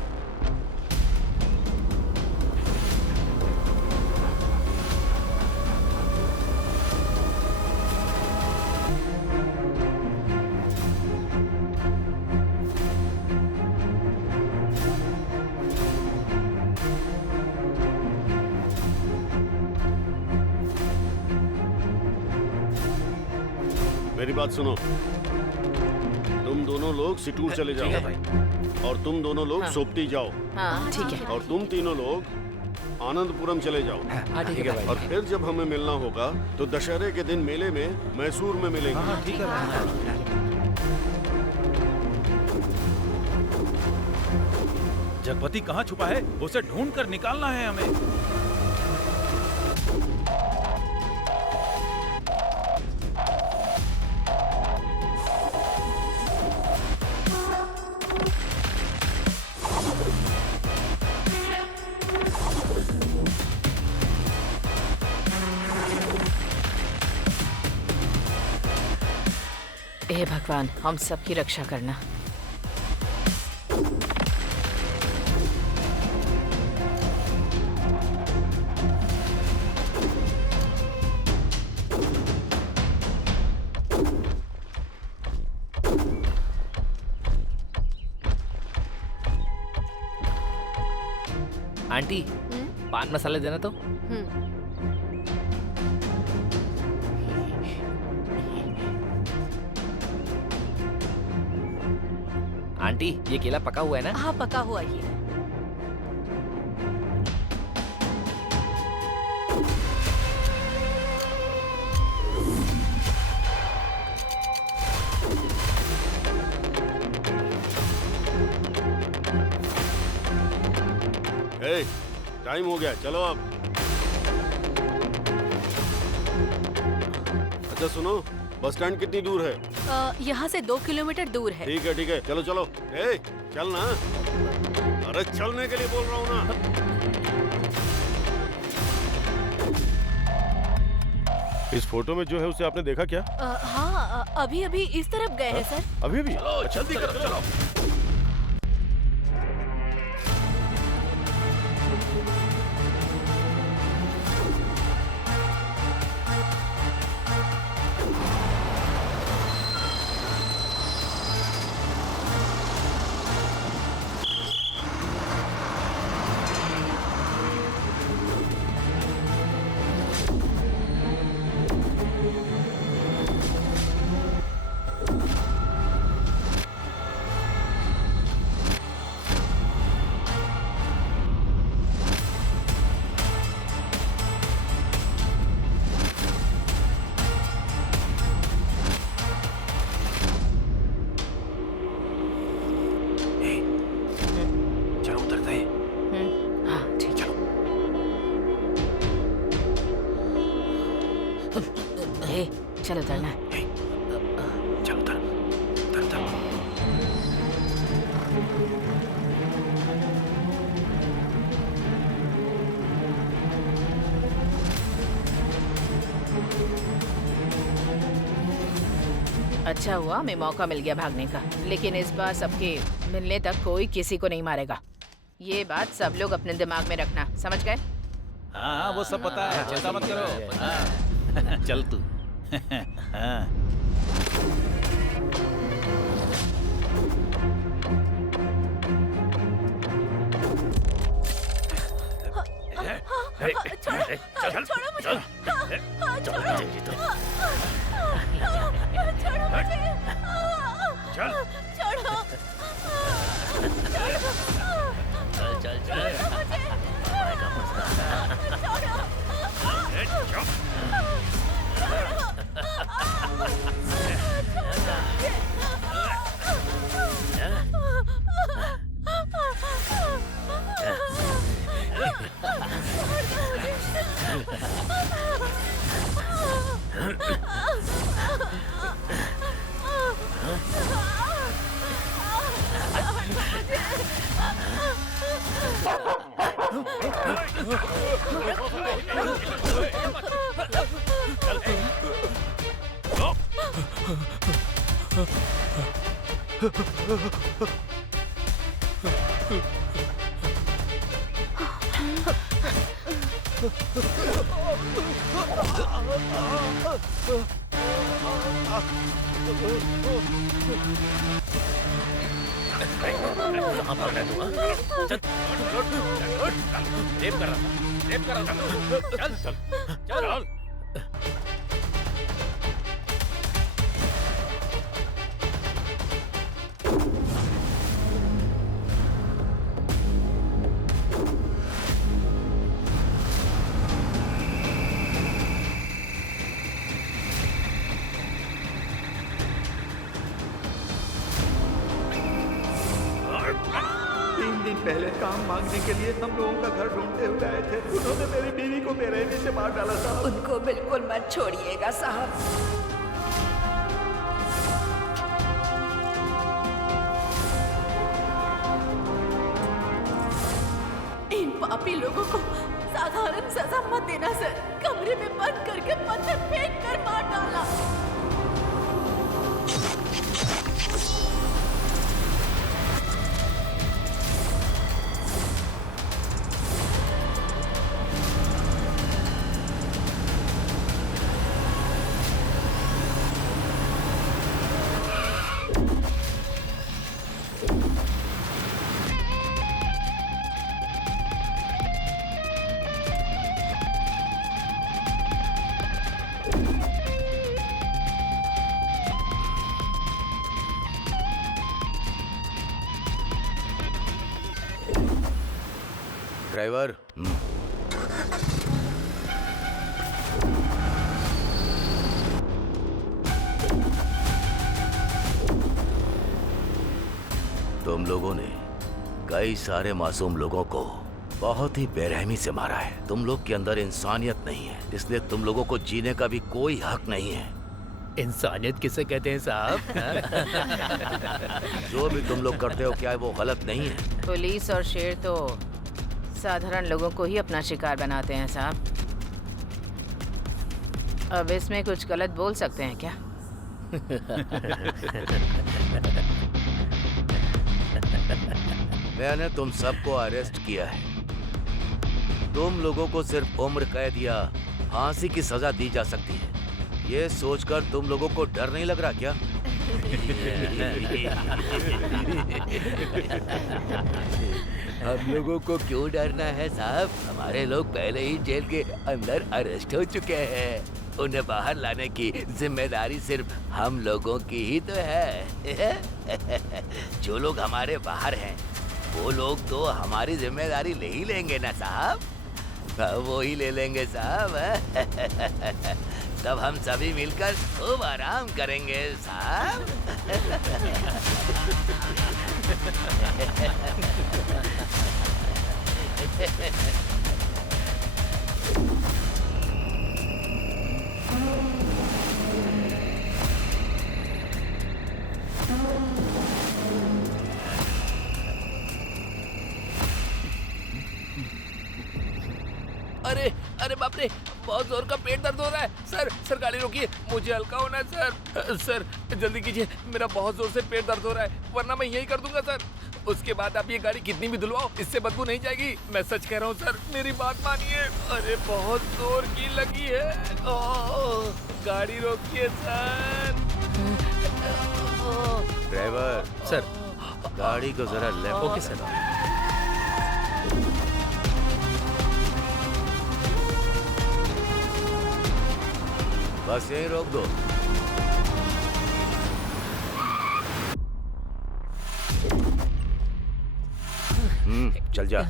मेरी बात सुनो, तुम दोनों लोग सिटूर चले जाओ और तुम दोनों लोग सोपटी जाओ हाँ ठीक है। और तुम तीनों लोग आनंदपुरम चले जाओ। ठीक है भाई। और फिर जब हमें मिलना होगा तो दशहरे के दिन मेले में मैसूर में मिलेंगे। ठीक है भाई। जगपति कहाँ छुपा है? उसे ढूंढ कर निकालना है हमें। हे भगवान, हम सबकी रक्षा करना। आंटी, पान मसाले देना तो। आंटी, ये केला पका हुआ है ना? हाँ पका हुआ ही है। ए, टाइम हो गया, चलो अब। अच्छा सुनो, बस स्टैंड कितनी दूर है? यहाँ से 2 किलोमीटर दूर है। ठीक है, चलो चलो। ए, चल ना। अरे चलने के लिए बोल रहा हूँ ना। इस फोटो में जो है उसे आपने देखा क्या? हाँ, अभी अभी इस तरफ गए हैं सर। अभी अभी? जल्दी करो, चलो। चलो उतरना। चल उतर। अच्छा हुआ हमें मौका मिल गया भागने का, लेकिन इस बार सबके मिलने तक कोई किसी को नहीं मारेगा। ये बात सब लोग अपने दिमाग में रखना, समझ गए? हाँ, वो सब पता है, चिंता मत करो। हाँ। चल तू। हाँ। छोड़ो मुझे। छोड़ो मुझे। चल। छोड़ो। कहाँ भाग रहा है तू, हाँ? चल रेप कर रहा था चल चल चल पहले काम मांगने के लिए हम लोगों का घर ढूंढते हुए आए थे। उन्होंने मेरी बीवी को बेरहमी से मार डाला साहब। उनको बिल्कुल मत छोड़िएगा साहब। इन पापी लोगों को साधारण सजा मत देना सर। कमरे में बंद करके पत्थर फेंक कर मार डाला। ड्राइवर। तुम लोगों ने कई सारे मासूम लोगों को बहुत ही बेरहमी से मारा है। तुम लोग के अंदर इंसानियत नहीं है, इसलिए तुम लोगों को जीने का भी कोई हक नहीं है। इंसानियत किसे कहते हैं साहब? जो भी तुम लोग करते हो क्या वो गलत नहीं है? पुलिस और शेर तो साधारण लोगों को ही अपना शिकार बनाते हैं साहब। अब इसमें कुछ गलत बोल सकते हैं क्या? मैंने तुम सबको अरेस्ट किया है। तुम लोगों को सिर्फ उम्र कैद या फांसी की सजा दी जा सकती है। ये सोचकर तुम लोगों को डर नहीं लग रहा क्या? हम लोगों को क्यों डरना है साहब? हमारे लोग पहले ही जेल के अंदर अरेस्ट हो चुके हैं। उन्हें बाहर लाने की जिम्मेदारी सिर्फ हम लोगों की ही तो है। जो लोग हमारे बाहर हैं वो लोग तो हमारी जिम्मेदारी ले ही लेंगे ना साहब। वो ही ले लेंगे साहब। तब हम सभी मिलकर खूब आराम करेंगे साहब। अरे अरे बाप रे, बहुत जोर का पेट दर्द हो रहा है। सर गाड़ी रोकिए, मुझे हल्का होना है सर। जल्दी कीजिए, मेरा बहुत जोर से पेट दर्द हो रहा है, वरना मैं यही कर दूंगा सर। उसके बाद आप ये गाड़ी कितनी भी धुलवाओ, इससे बदबू नहीं जाएगी। मैं सच कह रहा हूँ सर, मेरी बात मानिए। अरे बहुत जोर की लगी है। गाड़ी रोकिए सर। ड्राइवर सर, गाड़ी को जरा लेफ्ट। Okay sir. बस यहीं रोक दो। चल जा।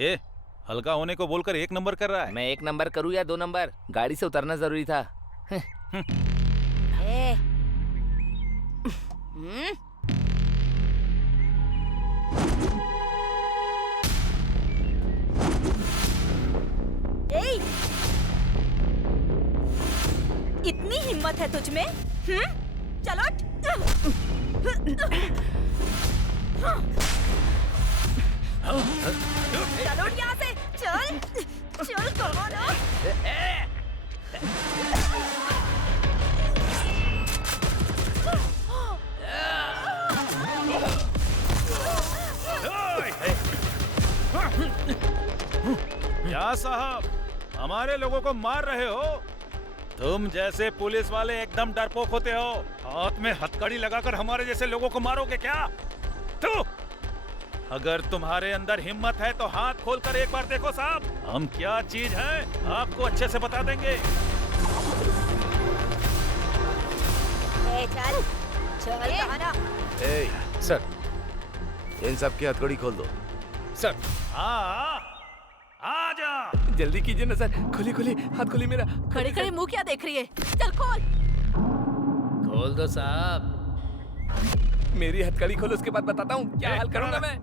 ए, हल्का होने को बोलकर 1 नंबर कर रहा है। मैं 1 नंबर करूँ या 2 नंबर? गाड़ी से उतरना जरूरी था। ए, ए, इतनी हिम्मत है तुझ में? चलो चलो यहाँ से, चल चल कमाना। क्या साहब, हमारे लोगों को मार रहे हो? तुम जैसे पुलिस वाले एकदम डरपोक होते हो। हाथ में हथकड़ी लगाकर हमारे जैसे लोगों को मारोगे क्या? तो अगर तुम्हारे अंदर हिम्मत है तो हाथ खोलकर एक बार देखो साहब, हम क्या चीज हैं आपको अच्छे से बता देंगे। चल चल कहाना। सर, इन सब की हथकड़ी खोल दो। सर, हाँ, आ जा। जल्दी कीजिए ना सर। खोली खोली, हाथ खोली मेरा। खड़े खड़े मुंह क्या देख रही है? चल खोल। खोल दो साहब। मेरी हथकड़ी खोलो, उसके बाद बताता हूँ क्या हाल करूंगा मैं।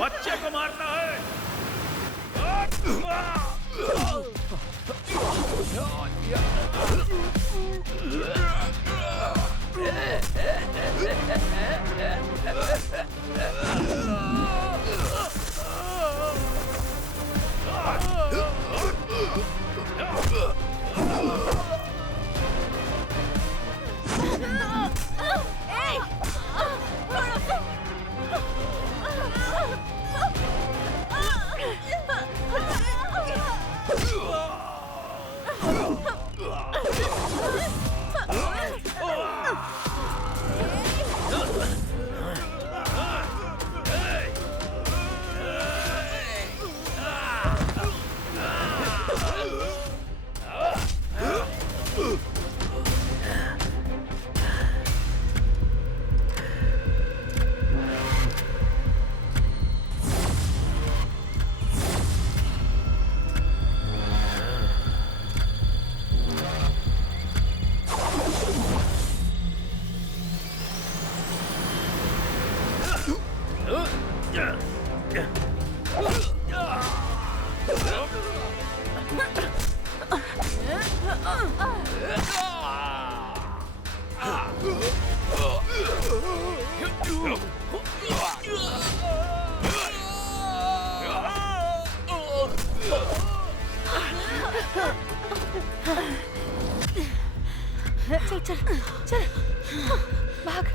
बच्चे को मारता है। चल चल चल भाग।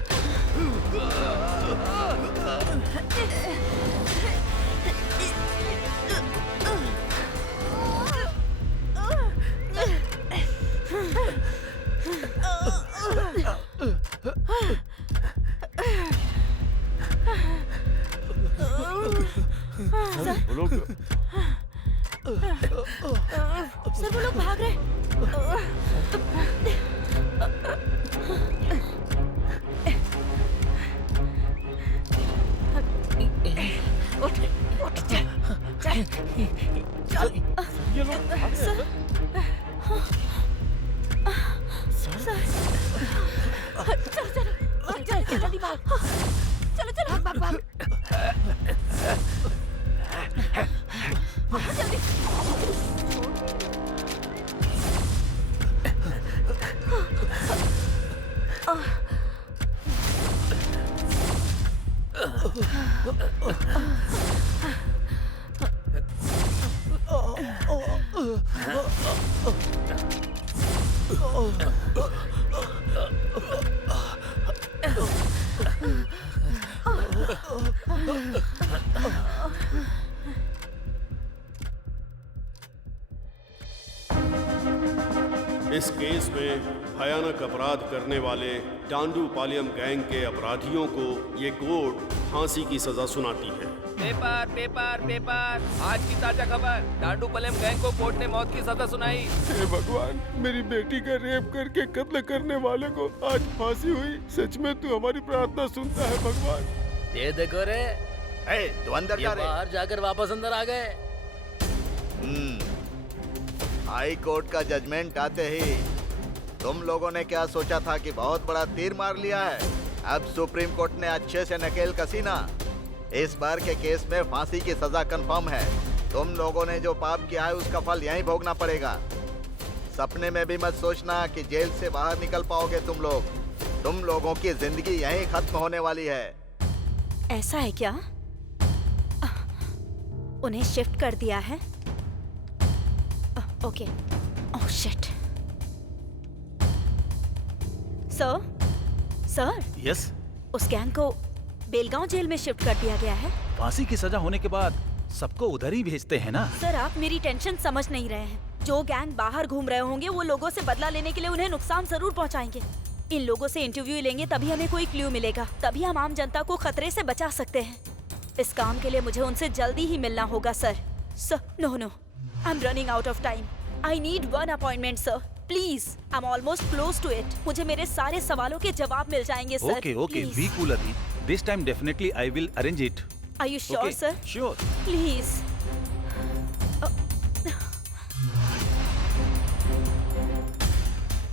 सर वो लोग भाग रहे। उठ उठ चल चल चल। ये लोग भाग रहे हैं। चल चल चल चल जल्दी भाग। चलो चलो भाग भाग भाग। जल्दी। इस केस में भयानक अपराध करने वाले टांडू पालियम गैंग के अपराधियों को ये कोर्ट फांसी की सजा सुनाती है। पेपर पेपर पेपर, आज की ताजा खबर, डांडू पलेम गैंग को कोर्ट ने मौत की सजा सुनाई। हे भगवान, मेरी बेटी का रेप करके कत्ल करने वाले को आज फांसी हुई। सच में तू हमारी प्रार्थना सुनता है भगवान। ये देखो रे, तू अंदर जा रे। बाहर जाकर वापस अंदर आ गए। हाई कोर्ट का जजमेंट आते ही तुम लोगों ने क्या सोचा था कि बहुत बड़ा तीर मार लिया है? अब सुप्रीम कोर्ट ने अच्छे से नकेल कसी ना। इस बार के केस में फांसी की सजा कंफर्म है। तुम लोगों ने जो पाप किया है उसका फल यहीं भोगना पड़ेगा। सपने में भी मत सोचना कि जेल से बाहर निकल पाओगे तुम लोग। तुम लोगों की जिंदगी यहीं खत्म होने वाली है। ऐसा है क्या? उन्हें शिफ्ट कर दिया है? Okay. Oh shit. Sir yes, उस गैंग को बेलगांव जेल में शिफ्ट कर दिया गया है। फांसी की सजा होने के बाद सबको उधर ही भेजते हैं ना। सर आप मेरी टेंशन समझ नहीं रहे हैं। जो गैंग बाहर घूम रहे होंगे वो लोगों से बदला लेने के लिए उन्हें नुकसान जरूर पहुंचाएंगे। इन लोगों से इंटरव्यू लेंगे तभी हमें कोई क्लू मिलेगा, तभी हम आम जनता को खतरे से बचा सकते हैं। इस काम के लिए मुझे उनसे जल्दी ही मिलना होगा sir. No I am running out of time. I need one appointment sir, please. I am almost close to it. मुझे मेरे सारे सवालों के जवाब मिल जाएंगे सर। ओके, बी कूल अभी। This time definitely I will arrange it. Are you sure, okay, sir? Sure. Please.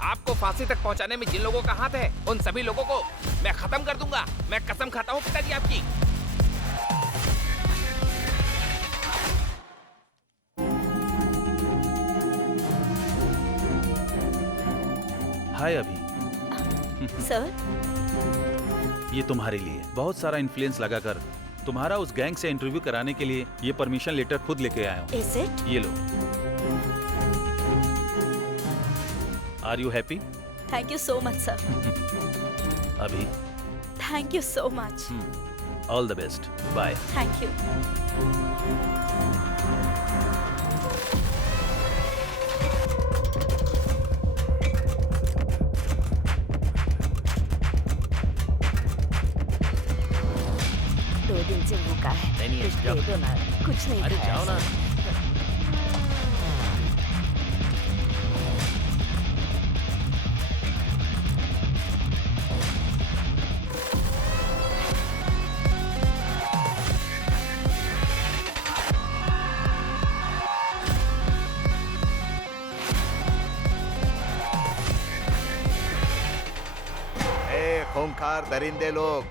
आपको फांसी तक पहुंचाने में जिन लोगों का हाथ है, उन सभी लोगों को मैं खत्म कर दूंगा। मैं कसम खाता हूँ पिताजी आपकी। हाय अभी। सर ये तुम्हारे लिए बहुत सारा इन्फ्लुएंस लगाकर तुम्हारा उस गैंग से इंटरव्यू कराने के लिए ये परमिशन लेटर खुद लेके आया हूँ। Is it? ये लो। Are you happy? Thank you so much, sir. अभी Thank you so much. All the best. Bye. Thank you. दो दिन से भूखा है। नहीं, कुछ जाओ। दे दो ना। कुछ नहीं अरे खाया जाओ ना। सर। खूंखार दरिंदे लोग,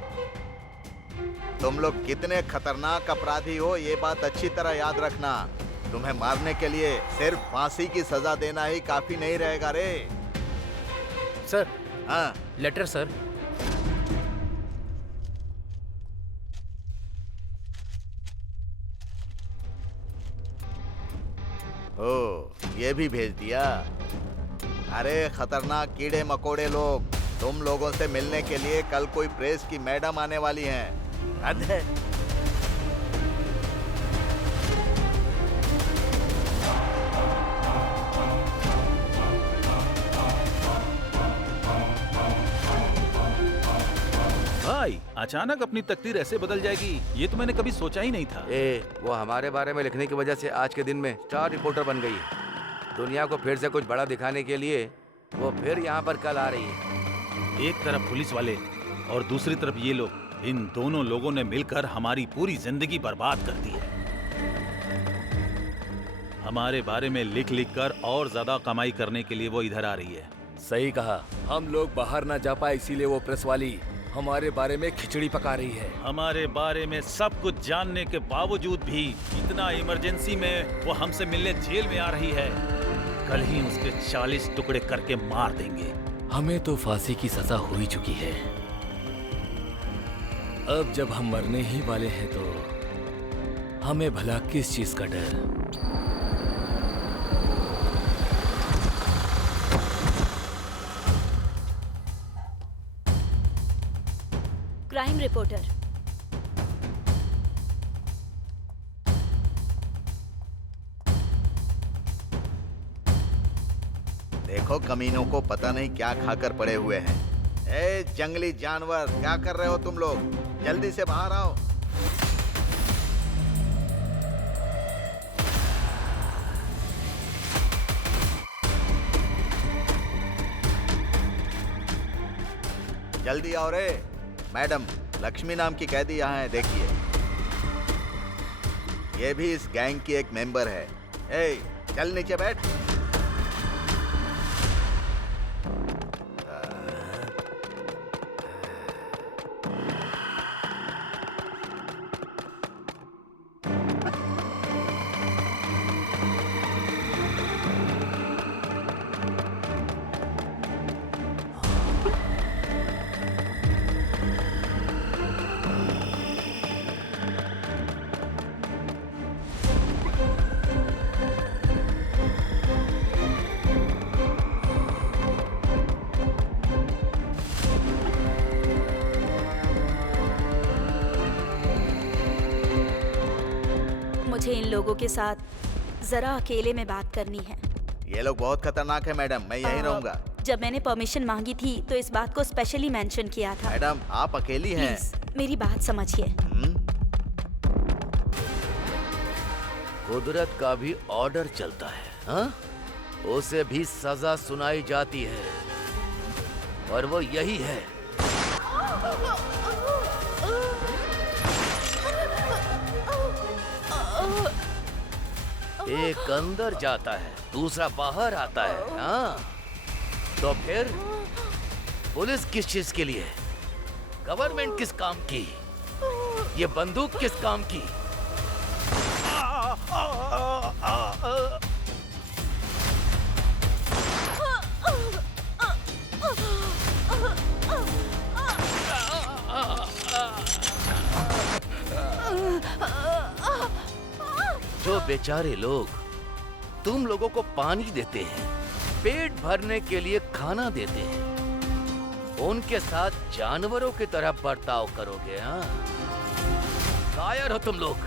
तुम लोग कितने खतरनाक अपराधी हो ये बात अच्छी तरह याद रखना। तुम्हें मारने के लिए सिर्फ फांसी की सजा देना ही काफी नहीं रहेगा रे। सर, हाँ लेटर सर। ओ, ये भी भेज दिया। अरे खतरनाक कीड़े मकोड़े लोग, तुम लोगों से मिलने के लिए कल कोई प्रेस की मैडम आने वाली हैं। हद है। भाई, अचानक अपनी तकदीर ऐसे बदल जाएगी ये तो मैंने कभी सोचा ही नहीं था। वो हमारे बारे में लिखने की वजह से आज के दिन में स्टार रिपोर्टर बन गई है। दुनिया को फिर से कुछ बड़ा दिखाने के लिए वो फिर यहाँ पर कल आ रही है। एक तरफ पुलिस वाले और दूसरी तरफ ये लोग, इन दोनों लोगों ने मिलकर हमारी पूरी जिंदगी बर्बाद कर दी है। हमारे बारे में लिख लिख कर और ज्यादा कमाई करने के लिए वो इधर आ रही है। सही कहा, हम लोग बाहर ना जा पाए इसीलिए वो प्रेस वाली हमारे बारे में खिचड़ी पका रही है। हमारे बारे में सब कुछ जानने के बावजूद भी इतना इमरजेंसी में वो हमसे मिलने जेल में आ रही है। कल ही उसके 40 टुकड़े करके मार देंगे। हमें तो फांसी की सजा हो ही चुकी है। अब जब हम मरने ही वाले हैं तो हमें भला किस चीज का डर। Crime reporter. देखो देखो कमीनों को पता नहीं क्या खाकर पड़े हुए हैं। ए जंगली जानवर, क्या कर रहे हो तुम लोग? जल्दी से बाहर आओ। जल्दी आओ रे। मैडम, लक्ष्मी नाम की कैदी यहाँ है, देखिए। ये भी इस गैंग की एक मेंबर है। ए, चल नीचे बैठ। मुझे इन लोगों के साथ जरा अकेले में बात करनी है। ये लोग बहुत खतरनाक है मैडम, मैं यहीं रहूंगा। जब मैंने परमिशन मांगी थी तो इस बात को स्पेशली मेंशन किया था। मैडम, आप अकेली हैं। प्लीज मेरी बात समझिए। कुदरत का भी ऑर्डर चलता है, हाँ? उसे भी सजा सुनाई जाती है और वो यही है। एक अंदर जाता है, दूसरा बाहर आता है, हाँ? तो फिर पुलिस किस चीज के लिए? गवर्नमेंट किस काम की? ये बंदूक किस काम की? जो बेचारे लोग तुम लोगों को पानी देते हैं, पेट भरने के लिए खाना देते हैं, उनके साथ जानवरों की तरह बर्ताव करोगे, हाँ? कायर हो तुम लोग।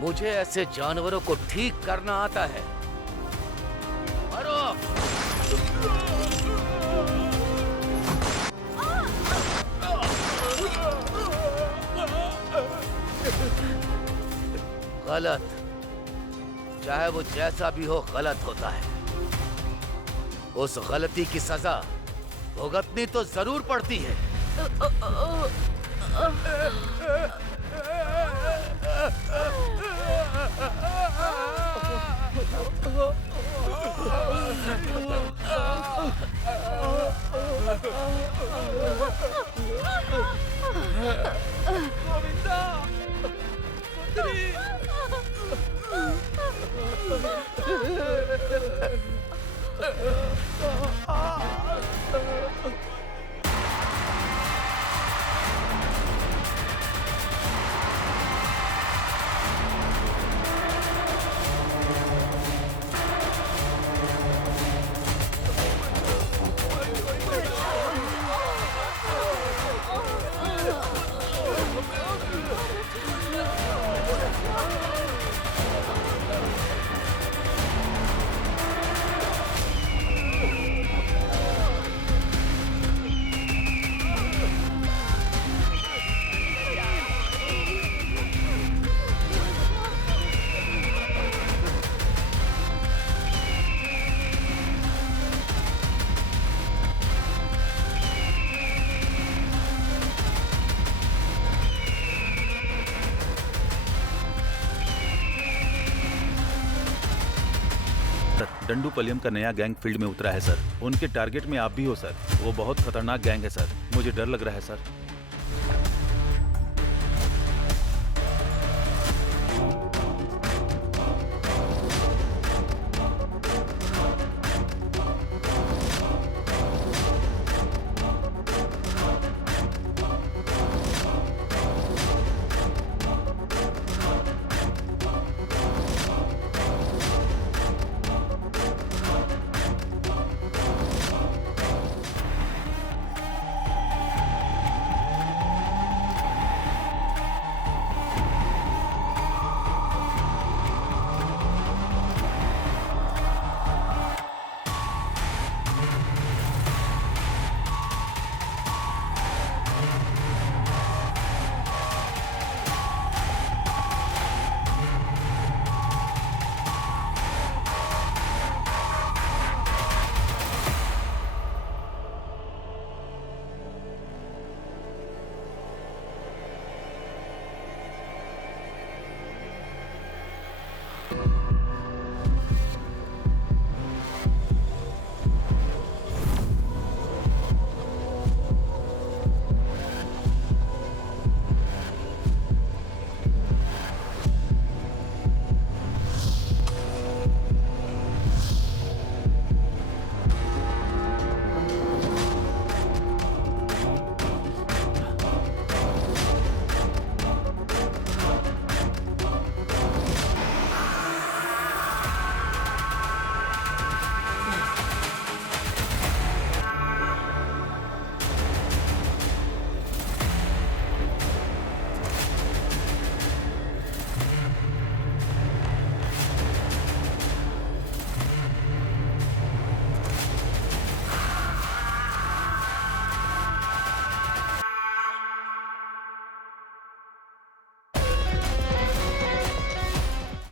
मुझे ऐसे जानवरों को ठीक करना आता है। मरो। गलत, चाहे वो जैसा भी हो, गलत होता है। उस गलती की सजा भुगतनी तो जरूर पड़ती है। डंडूपलियम का नया गैंग फील्ड में उतरा है सर। उनके टारगेट में आप भी हो सर। वो बहुत खतरनाक गैंग है सर। मुझे डर लग रहा है सर।